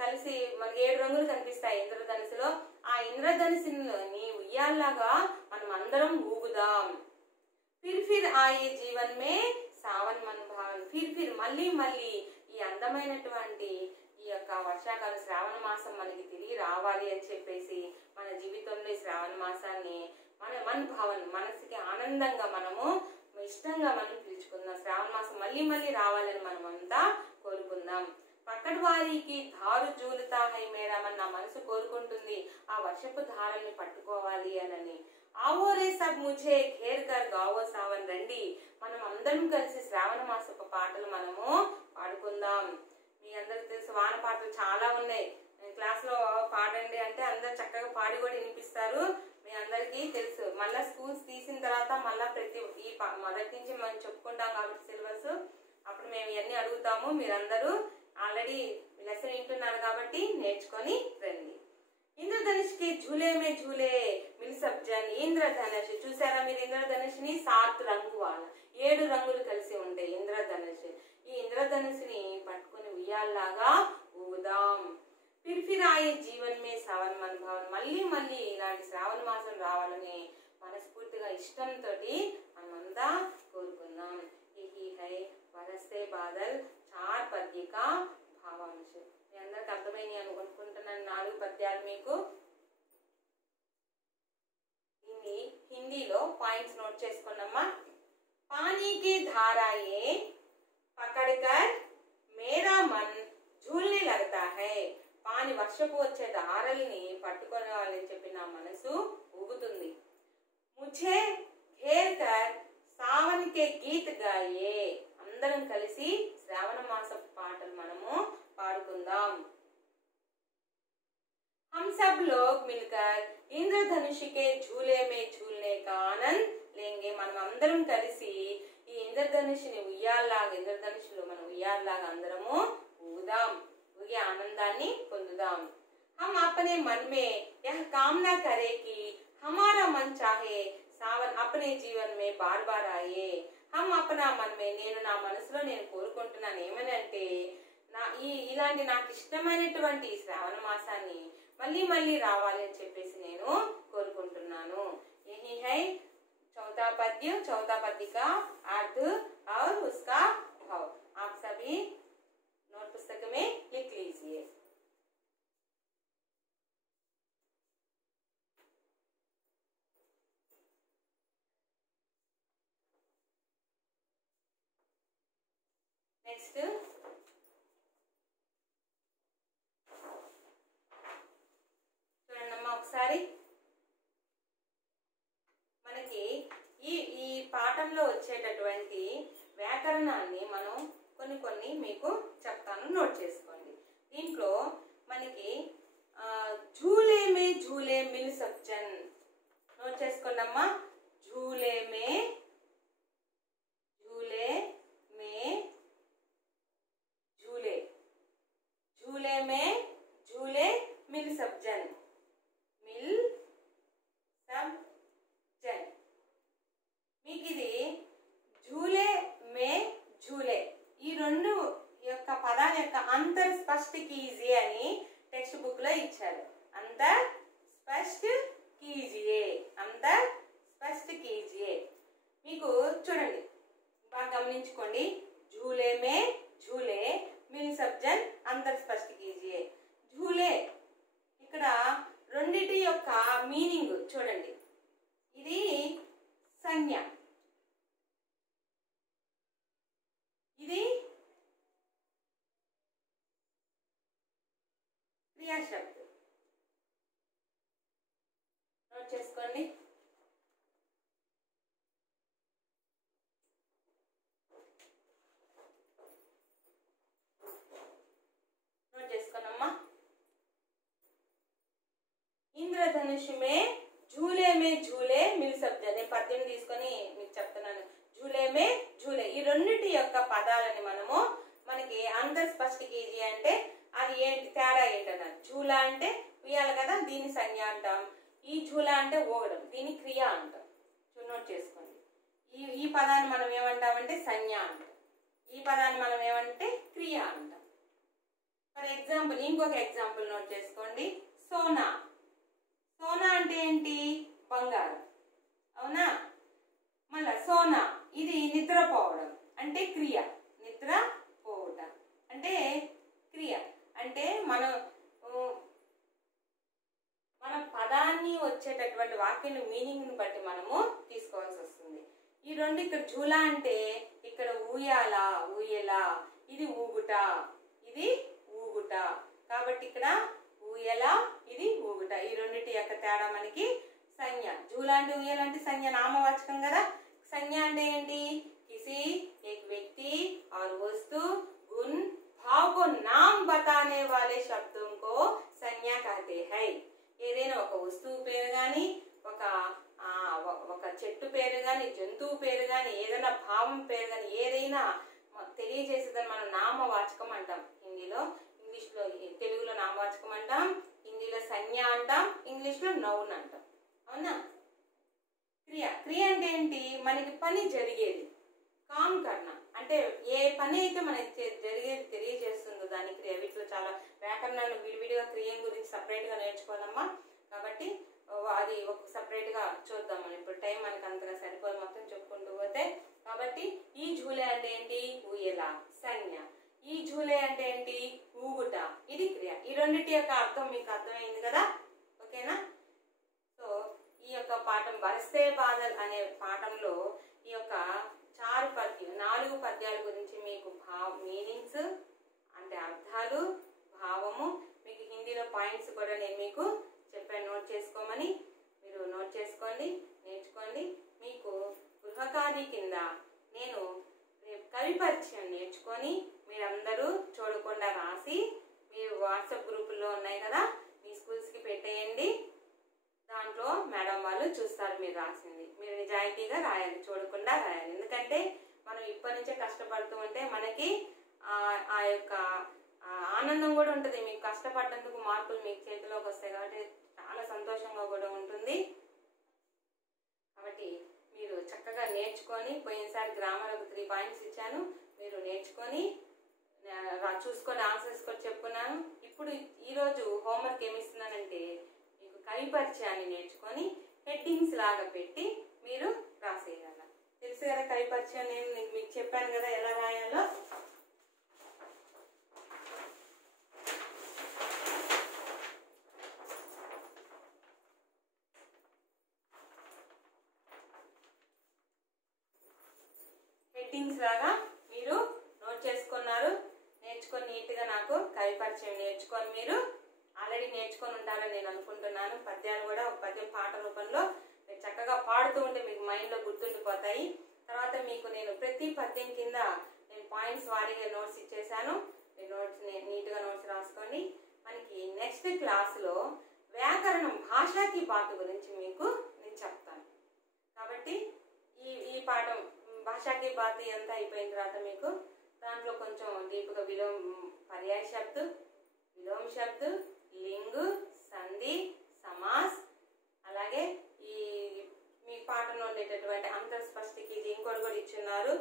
కలిసి మనకి 7 రంగులు కనిపిస్తాయి ఇంద్రధనుసులో. ఆ ఇంద్రధనుసుని ఉయ్యాల్లాగా మనం అందరం ఊగుదాం. ఫిర్ ఆయే జీవన్ మే సావన్ మన్ భావన్, ఫిర్ మళ్ళీ మళ్ళీ ఈ అందమైనటువంటి ఈ యొక్క వర్షాకాల శ్రావణ మాసం మనకి తిరిగి రావాలి అని చెప్పేసి మన జీవితంలో ఈ శ్రావణ మాసాన్ని మన్ భావన్ మనసుకి ఆనందంగా మనము ఇష్టంగా మనం పిలుచుకుందాం. శ్రావణ మాసం మళ్ళీ మళ్ళీ రావాలని మనం అంతా కోరుకుందాం. పకడ్వారీకి ధారు జూలుతా హై మేరామని నా మనసు కోరుకుంటుంది, ఆ వర్షపు ధారల్ని పట్టుకోవాలి అని. ఆవోరే సబ్ ముఝే ఘేర్ కర్ గావో సావన్, రండి మనం అందరం కలిసి శ్రావణ మాసపు పాటలు మనము పాడుకుందాం. మీ అందరికి తెలుసు వాన పాటలు చాలా ఉన్నాయి, క్లాస్ లో పాడండి అంటే అందరు చక్కగా పాడి కూడా వినిపిస్తారు, మీ అందరికీ తెలుసు. మళ్ళా స్కూల్స్ తీసిన తర్వాత మళ్ళా ప్రతి ఈ మొదటి నుంచి మనం చెప్పుకుంటాం కాబట్టి సిలబస్, అప్పుడు మేము ఇవన్నీ అడుగుతాము. మీరందరూ ఆల్రెడీ లెసన్ వింటున్నారు కాబట్టి నేర్చుకొని రండి. ఇంద్రధనుష్కి ఝూలే మే ఝూలే మిల్ సబ్ జన్, ఇంద్రధనుష్ చూసారా మీరు, ఇంద్రధనుష్ని 7 రంగు వాళ్ళ 7 రంగులు కలిసి ఉంటాయి ఇంద్రధనుష్. ఈ ఇంద్రధనుష్ని పట్టుకుని ఉయ్యాల్లాగా ఊదాం. ఫిర్ ఆయే జీవన్ మే సావన్ మన్ భావన్, మళ్ళీ మళ్ళీ ఇలాంటి శ్రావణ మాసం రావాలని మనస్ఫూర్తిగా ఇష్టంతో మనమంతా కోరుకుందాం. యహీ హై బరస్తే బాదల్ 4 పద్య కా భావాంశ. మీ అందరికి అర్థమైంది అనుకుంటున్నాను 4 పద్యాలు మీకు. దీన్ని హిందీలో పాయింట్స్ నోట్ చేసుకున్నామా. పానీకి ధారాయే పకడ్కర్ మేరా మన్ ఝూల్నే లగతా హై, పాని వర్షపు వచ్చే ధారల్ని పట్టుకునే వాళ్ళని చెప్పి నా మనసు ఊగుతుంది. ముఝే ఘేర్ కర్ సావన్ కే గీత్ గాయే, అందరం కలిసి శ్రావణ మాస పాటలు మనము పాడుకుందాం. हम सब लोग मिलकर इंद्रधनुष के झूले में झूलने का आनंद लेंगे, మనం అందరం కలిసి ఈ ఇంద్రధనుషుని ఉయ్యాల్లాగా, ఇంద్రధనుషులో మనం ఉయ్యాల్లాగా అందరము ఊదాం, ఊగే ఆనందాన్ని పొందుదాం. हम अपने मन में यह कामना करें कि हमारा मन चाहे सावन अपने जीवन में बार बार आए. हम अपना मन में, నేను నా మనసులో నేను కోరుకుంటున్నాను ఏమని అంటే, ఇలాంటి నాకు ఇష్టమైనటువంటి శ్రావణ మాసాన్ని మళ్ళీ మళ్ళీ రావాలి అని చెప్పేసి నేను కోరుకుంటున్నాను. యహీ హై चौथा पद्य का अर्थ और उसका भाव आप सभी नोट पुस्तक में लिख लीजिए. నెక్స్ట్ చూడండమ్మా ఒకసారి, మనకి ఈ పాఠంలో వచ్చేటటువంటి వ్యాకరణాన్ని మనం కొన్ని మీకు చెప్తాను, నోట్ చేసుకోండి. దీంట్లో మనకి झूले में झूले मिल सकचन नोट చేసుకోండమ్మా. झूले में झूले झूले में झूले मिल सकचन మీకు ఇది झूले में झूले ఈ రెండు యొక్క పదాల యొక్క అంతర్ స్పష్ట కీజియే అని టెక్స్ట్ బుక్ లో ఇచ్చారు. అంతర్ స్పష్ట కీజియే, అంతర్ స్పష్ట కీజియే. మీకు చూడండి బాగా గమనించుకోండి. झूले में झूले मिल सब जन अंतर स्पष्ट कीजिए. झूले ఇక్కడ రెండిటి యొక్క మీనింగ్ చూడండి. ఇది సంజ్ఞ, ఇది క్రియా శబ్దం. నోట్ చేసుకోండి. నోట్ చేసుకోనమ్మా. ఇంద్రధనుష్ మే झूले मिल सब जन. నేను పద్యం తీసుకొని మీకు చెప్తున్నాను. झूले में झूले ఈ రెండిటి యొక్క పదాలని మనకి అంతర్ స్పష్ట కీజీ అంటే అది ఏంటి, తేడా ఏంటన్నారు. झूला అంటే ఉయ్యాలి కదా, దీని సంజ్ఞ అంటాం. ఈ झूला అంటే ఊగడం, దీని క్రియ అంటాం. నోట్ చేసుకోండి. ఈ పదాన్ని మనం ఏమంటామంటే సంజ్ఞ అంటాం, ఈ పదాన్ని మనం ఏమంటే క్రియ అంటాం. ఫర్ ఎగ్జాంపుల్ ఇంకొక ఎగ్జాంపుల్ నోట్ చేసుకోండి. సోనా. సోనా అంటే ఏంటి, బంగారం, అవునా. మళ్ళా సోనా ఇది నిద్రపోవడం అంటే క్రియ, నిద్రపోవడం అంటే క్రియ. అంటే మన పదాన్ని వచ్చేటటువంటి వాక్యం మీనింగ్ని బట్టి మనము తీసుకోవాల్సి వస్తుంది. ఈ రెండు ఇక్కడ झूला అంటే ఇక్కడ ఊయాల, ఊయల, ఇది ఊగుట, ఇది ఊగుట. కాబట్టి ఇక్కడ ఊయల, ఇది ఊగుట. ఈ రెండింటి యొక్క తేడా మనకి సంజ్ఞ. झूला అంటే ఊయల అంటే సంజ్ఞ, నామవాచకం కదా. సంజ్ఞ అంటే ఏంటి, किसी एक व्यक्ति और वस्तु गुण भाव को नाम बताने वाले शब्दों को संज्ञा कहते हैं. ఏదైనా ఒక వస్తువు పేరు గాని, ఒక చెట్టు పేరు గాని, జంతువు పేరు గాని, ఏదైనా భావం పేరు గాని ఏదైనా తెలియజేసేదని మనం నామవాచకం అంటాం. ఇంగ్లీష్లో తెలుగులో నామవాచకం అంటాం, హిందీలో సంజ్ఞ అంటాం, ఇంగ్లీష్లో నౌన్ అంటాం, అవునా. క్రియ అంటే ఏంటి, మనకి పని జరిగేది. కామ్ కర్ణ అంటే ఏ పని అయితే మనకి జరిగేది తెలియజేస్తుందో దాని క్రియ. వీటిలో చాలా వ్యాకరణాలు విడివిడిగా క్రియ గురించి సపరేట్గా నేర్చుకోవాలమ్మా. కాబట్టి అది ఒక సపరేట్గా చూద్దాం మనం. ఇప్పుడు టైం మనకు అంతగా సరిపోదు మొత్తం చెప్పుకుంటూ పోతే. కాబట్టి ఈ झूले అంటే ఏంటి, ఊయల, సంజ్ఞ. ఈ झूले అంటే ఏంటి, ఊగుట, ఇది క్రియ. ఈ రెండింటి యొక్క అర్థం మీకు అర్థమైంది కదా, ఓకేనా. సో ఈ యొక్క పాఠం బరస్తే బాదల్ అనే పాఠంలో ఈ యొక్క 4 పద్యాల గురించి మీకు మీనింగ్స్ అంటే అర్థాలు, భావము, మీకు హిందీలో పాయింట్స్ కూడా నేను మీకు చెప్పాను. నోట్ చేసుకోమని మీరు నోట్ చేసుకోండి, నేర్చుకోండి. మీకు గృహకార్య కింద నేను కవి పరిచయం నేర్చుకొని మీరందరూ చూడకుండా రాసి మీరు వాట్సాప్ గ్రూపుల్లో ఉన్నాయి కదా, మీ స్కూల్స్కి పెట్టేయండి. దాంట్లో మేడం వాళ్ళు చూస్తారు మీరు రాసింది. మీరు నిజాయితీగా రాయాలి, చూడకుండా రాయాలి. ఎందుకంటే మనం ఇప్పటి నుంచే కష్టపడుతూ ఉంటే మనకి ఆ యొక్క ఆనందం కూడా ఉంటుంది. మీకు కష్టపడ్డందుకు మార్కులు మీకు చేతిలోకి వస్తాయి కాబట్టి చాలా సంతోషంగా కూడా ఉంటుంది. కాబట్టి మీరు చక్కగా నేర్చుకొని, పోయినసారి గ్రామర్ ఒక 3 పాయింట్స్ ఇచ్చాను, మీరు నేర్చుకొని చూసుకొని ఆన్సర్స్ కూడా చెప్పుకున్నాను. ఇప్పుడు ఈరోజు హోంవర్క్ ఏమి ఇస్తున్నానంటే మీకు కవి పరిచయాన్ని నేర్చుకొని హెడ్డింగ్స్ లాగా పెట్టి మీరు రాసేయాలి. తెలుసు కదా కవి పరిచయం, నేను మీకు చెప్పాను కదా ఎలా రాయాలో. హెడ్డింగ్స్ లాగా మీరు నోట్ చేసుకున్నారు, నేర్చుకొని నీట్గా నాకు కవి పరిచయం నేర్చుకొని మీరు ఆల్రెడీ నేర్చుకొని ఉంటారని నేను అనుకుంటున్నాను. పద్యాలు కూడా ఒక పద్యం పాట రూపంలో మీరు చక్కగా పాడుతూ ఉంటే మీకు మైండ్లో గుర్తుండిపోతాయి. తర్వాత మీకు నేను ప్రతి పద్యం కింద నేను పాయింట్స్ వారీగా నోట్స్ ఇచ్చేసాను. మీరు నోట్స్ నీట్గా నోట్స్ రాసుకోండి. మనకి నెక్స్ట్ క్లాస్లో వ్యాకరణం భాషాకి బాత్ గురించి మీకు నేను చెప్తాను. కాబట్టి ఈ పాఠం భాషాకి బాత్ ఎంత అయిపోయిన తర్వాత మీకు దాంట్లో కొంచెం డీప్గా పర్యాయ శబ్ద, విలోమ శబ్ద, లింగ్, సంధి, సమాస్, అలాగే ఈ మీ పాఠంలో ఉండేటటువంటి అంతర్ స్పష్టికి ఇది ఇంకోటి కూడా ఇచ్చున్నారు.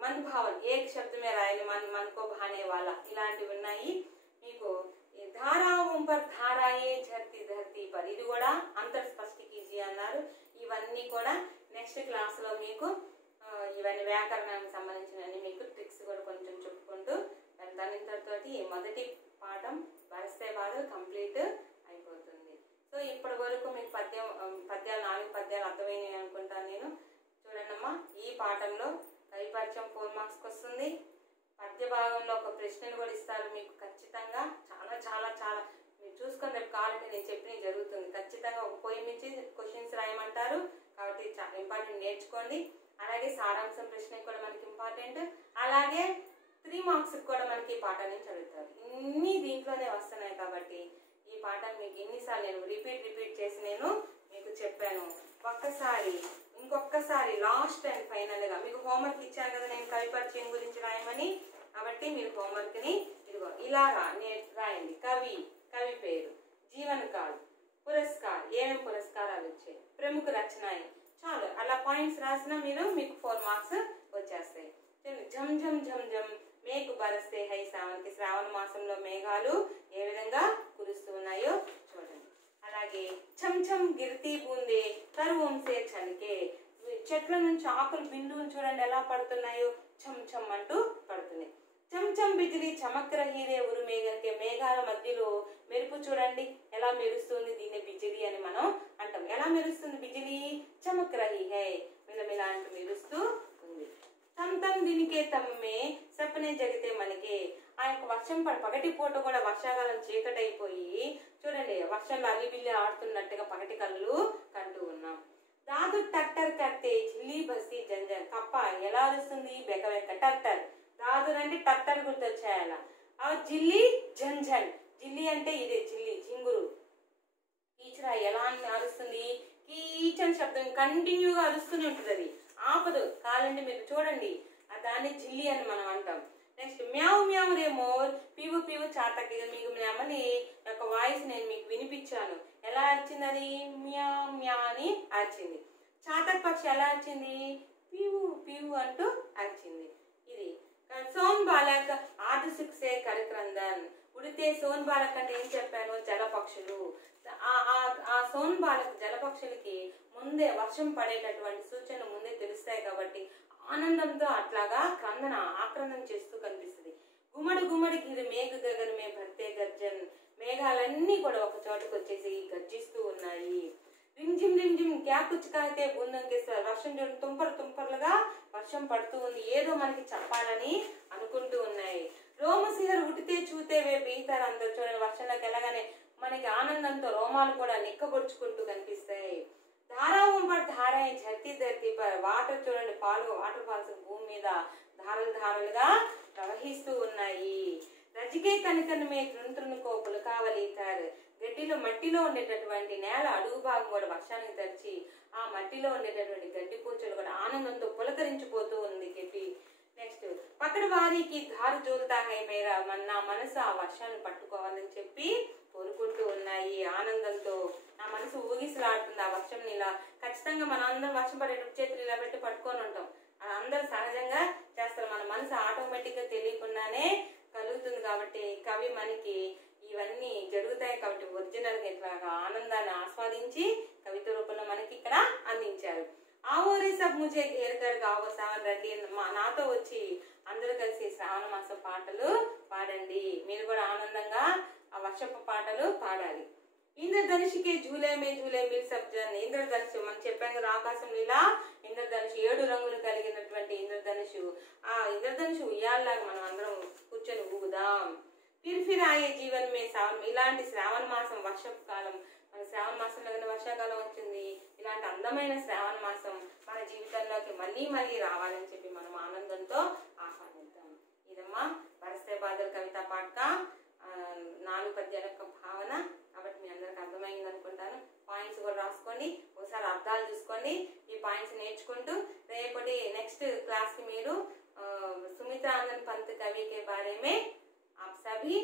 मन भावन एक शब्द में रायले मन को भाने वाला इलांटिవి ఉన్నాయి. మీకు धाराओं पर धाराएं झरती धरती पर ఇది కూడా అంతర్ స్పష్టి కీజియే అన్నారు. ఇవన్నీ కూడా నెక్స్ట్ క్లాస్ లో మీకు ఇవన్నీ వ్యాకరణానికి సంబంధించినవి మీకు తోటి మొదటి పాఠం బరస్తే బాధలు కంప్లీట్ అయిపోతుంది. సో ఇప్పటి వరకు మీకు పద్యాలు 4 పద్యాలు అర్థమైనవి అనుకుంటాను నేను. చూడండమ్మా, ఈ పాఠంలో కవి పరిచయం 4 మార్క్స్కి వస్తుంది. పద్య భాగంలో ఒక ప్రశ్నను కూడా ఇస్తారు మీకు ఖచ్చితంగా. చాలా చాలా చాలా మీరు చూసుకొని రేపు కావాలంటే నేను చెప్పినవి జరుగుతుంది. ఖచ్చితంగా ఒక పోయి నుంచి క్వశ్చన్స్ రాయమంటారు కాబట్టి చాలా ఇంపార్టెంట్, నేర్చుకోండి. అలాగే సారాంశం ప్రశ్న కూడా మనకి ఇంపార్టెంట్. అలాగే 3 మార్క్స్కి కూడా మనకి ఈ పాఠం నుంచి అడుగుతారు. ఇన్ని దీంట్లోనే వస్తున్నాయి కాబట్టి ఈ పాఠాన్ని మీకు ఎన్నిసార్లు నేను రిపీట్ చేసి నేను మీకు చెప్పాను. ఇంకొకసారి లాస్ట్ అండ్ ఫైనల్గా మీకు హోంవర్క్ ఇచ్చాను కదా నేను కవి పరిచయం గురించి రాయమని. కాబట్టి మీరు హోంవర్క్ని ఇదిగో ఇలాగా రాయండి. కవి పేరు, జీవన కాల్, పురస్కార్, ఏమేమి పురస్కారాలు వచ్చాయి, ప్రముఖ రచనాయి, చాలు అలా పాయింట్స్ రాసినా మీకు 4 మార్క్స్ వచ్చేస్తాయి. జమ్ జమ్ జమ్ జమ్ మేఘ బరస్తే హై సావన్కి, శ్రావణ మాసంలో మేఘాలు ఏ విధంగా కురుస్తూ ఉన్నాయో చూడండి. అలాగే చమ్ చమ్ గిర్తీ బూందే తరువంసే చలికే, చెట్ల నుంచి ఆకులు బిందువులు చూడండి ఎలా పడుతున్నాయో, చమ్ చమ్ అంటూ పడుతున్నాయి. చమ్ చమ్ బిజిలీ చమక్ రహీ రే ఉరు మేఘంకే, మేఘాల మధ్యలో మెరుపు చూడండి ఎలా మెరుస్తుంది. దీన్ని బిజిలీ అని మనం అంటాం. ఎలా మెరుస్తుంది బిజిలీ? చమక్ రహీ హై, మిలమిలా అంటూ మెరుస్తూ ఉంది. తమ్ తమ్ దినికే తమ్మే సపనే జగితే మనకే, ఆ యొక్క వర్షం పగటి పూట కూడా వర్షాకాలం చీకటైపోయి చూడండి వర్షంలో అల్లిబిల్లి ఆడుతున్నట్టుగా పగటి కళ్ళు కంటూ ఉన్నాం. దాదు టట్టర్ కర్తే జిల్లీ బస్తీ జంజన్, కప్ప ఎలా అరుస్తుంది? బెకబెక్క టట్టర్. దాదు అంటే టట్టర్ గుర్తొచ్చాయాల. జిల్లీ జంజన్, జిల్లీ అంటే ఇదే జిల్లీ జింగురు. కీచరా ఎలా అరుస్తుంది? కీచని శబ్దం కంటిన్యూగా అరుస్తూనే ఉంటుంది. అది ఆపదు. కాలండి మీరు చూడండి, దాన్ని జిల్లీ అని మనం అంటాం. నెక్స్ట్ మ్యావ్ మ్యావ్ రే మోర్ పీవు పీవు చాతకి, మీకు నెమలి యొక్క వాయిస్ నేను మీకు వినిపించాను. ఎలా అరిచింది? అది మ్యా మ్యా అని అరిచింది. చాతక్ పక్షి ఎలా అరిచింది? పీవు పీవు అంటూ అరిచింది. ఇది సోన్ బాలక్ ఆదిశుక్సే కరక్రందన్, ఉడితే సోన్ బాలక్ అంటే ఏం చెప్పాను? జలపక్షులు. ఆ సోన్ బాలక్ జలపక్షులకి ముందే వర్షం పడేటటువంటి సూచనలు ముందే తెలుస్తాయి కాబట్టి ఆనందంతో అట్లాగా ఆక్రందన చేస్తూ కనిపిస్తుంది. గుమ్మడి గుమ్మడి గిరి మేఘ గగన మే భర్తే గర్జన్, మేఘాలన్నీ కూడా ఒక చోటుకు వచ్చేసి గర్జిస్తూ ఉన్నాయి. రింజిమ్ రింజిమ్ క్యా కుచ్చుకాయితే బూందంకేస్తారు, వర్షం చూడండి తుంపర్లుగా వర్షం పడుతూ ఉంది. ఏదో మనకి చెప్పాలని అనుకుంటూ ఉన్నాయి. రోమశిహర్ ఉటితే చూతే వే బీతారు అందరు చూడండి, వర్షంలోకి వెళ్ళగానే మనకి ఆనందంతో రోమాలు కూడా నిక్కబొడుచుకుంటూ కనిపిస్తాయి. ధారావం పర్ ధారాయి ఝర్తీ ధర్తీ పర్, వాటర్ చూడండి వాటర్ ఫాల్స్ భూమి మీద ధారలుగా ప్రవహిస్తూ ఉన్నాయి. రజికే కనకన్ మే తృణుకో పులకావలీతారు, గడ్డిలో మట్టిలో ఉండేటటువంటి నేల అడుగు భాగం కూడా వర్షానికి తడిచి ఆ మట్టిలో ఉండేటటువంటి గడ్డి పూచలు కూడా ఆనందంతో పులకరించిపోతూ ఉంది గడ్డి. నెక్స్ట్ పక్కన వారికి ధారు జోల్తా హై మేరా, నా మనసు ఆ వర్షాన్ని పట్టుకోవాలని చెప్పి కోరుకుంటూ ఉన్నాయి. ఆనందంతో నా మనసు ఊగిసలాడుతుంది ఆ వర్షం ఇలా. ఖచ్చితంగా మనం అందరం వర్షం పడేటప్పుడు చేతులు ఇలా పెట్టి పట్టుకొని ఉంటాం. అందరూ సహజంగా చేస్తారు. మన మనసు ఆటోమేటిక్ గా తెలియకుండానే కలుగుతుంది. కాబట్టి కవి మనకి ఇవన్నీ జరుగుతాయి కాబట్టి ఒరిజినల్ గా ఇట్లాగా ఆనందాన్ని ఆస్వాదించి కవిత రూపంలో మనకి ఇక్కడ అందించారు. ఆవోరే సబ్ ముజే ఘేర్కర్ గావో సావన్, రండి నాతో వచ్చి అందరూ కలిసి శ్రావణ మాసం పాటలు పాడండి. మీరు కూడా ఆనందంగా ఆ వర్షపు పాటలు పాడాలి. ఇంద్రధనుషుకి జూలై మే జూలై మిల్ సబ్ జన్, ఇంద్రధనుషు మనం చెప్పాం కదా ఆకాశంలో ఇలా ఇంద్రధనుషు 7 రంగులు కలిగినటువంటి ఇంద్రధనుషు. ఆ ఇంద్రధనుషు ఉయ్యాల్లాగా మనం అందరం కూర్చొని ఊగుదాం. ఫిర్ ఆయే జీవన్ మే సావన్, ఇలాంటి శ్రావణ మాసం వర్షపు కాలం, మన శ్రావణ మాసంలో కన్నా వర్షాకాలం వచ్చింది. ఇలాంటి అందమైన శ్రావణ మాసం మన జీవితంలోకి మళ్ళీ రావాలని చెప్పి మనం ఆనందంతో ఆహ్వానిద్దాం. ఇదమ్మా బరస్తే బాధలు కవిత పాఠక 4 పద్యాల యొక్క భావన. కాబట్టి మీ అందరికి అర్థమైంది అనుకుంటాను. పాయింట్స్ కూడా రాసుకోండి, ఒకసారి అర్థాలు చూసుకోండి. ఈ పాయింట్స్ నేర్చుకుంటూ రేపటి నెక్స్ట్ క్లాస్ కి మీరు సుమిత్రా ఆనంద్ పంత్ కవి కే బారే మే ఆప్ సభీ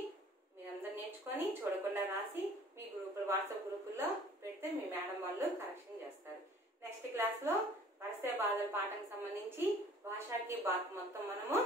మీరందరూ నేర్చుకొని చూడకుండా రాసి మీ గ్రూపులు వాట్సాప్ గ్రూపుల్లో పెడితే మీ మేడం వాళ్ళు కరెక్షన్ చేస్తారు. నెక్స్ట్ క్లాస్లో బరస్తే బాధల పాఠానికి సంబంధించి భాషాకి బాత్ మొత్తం మనము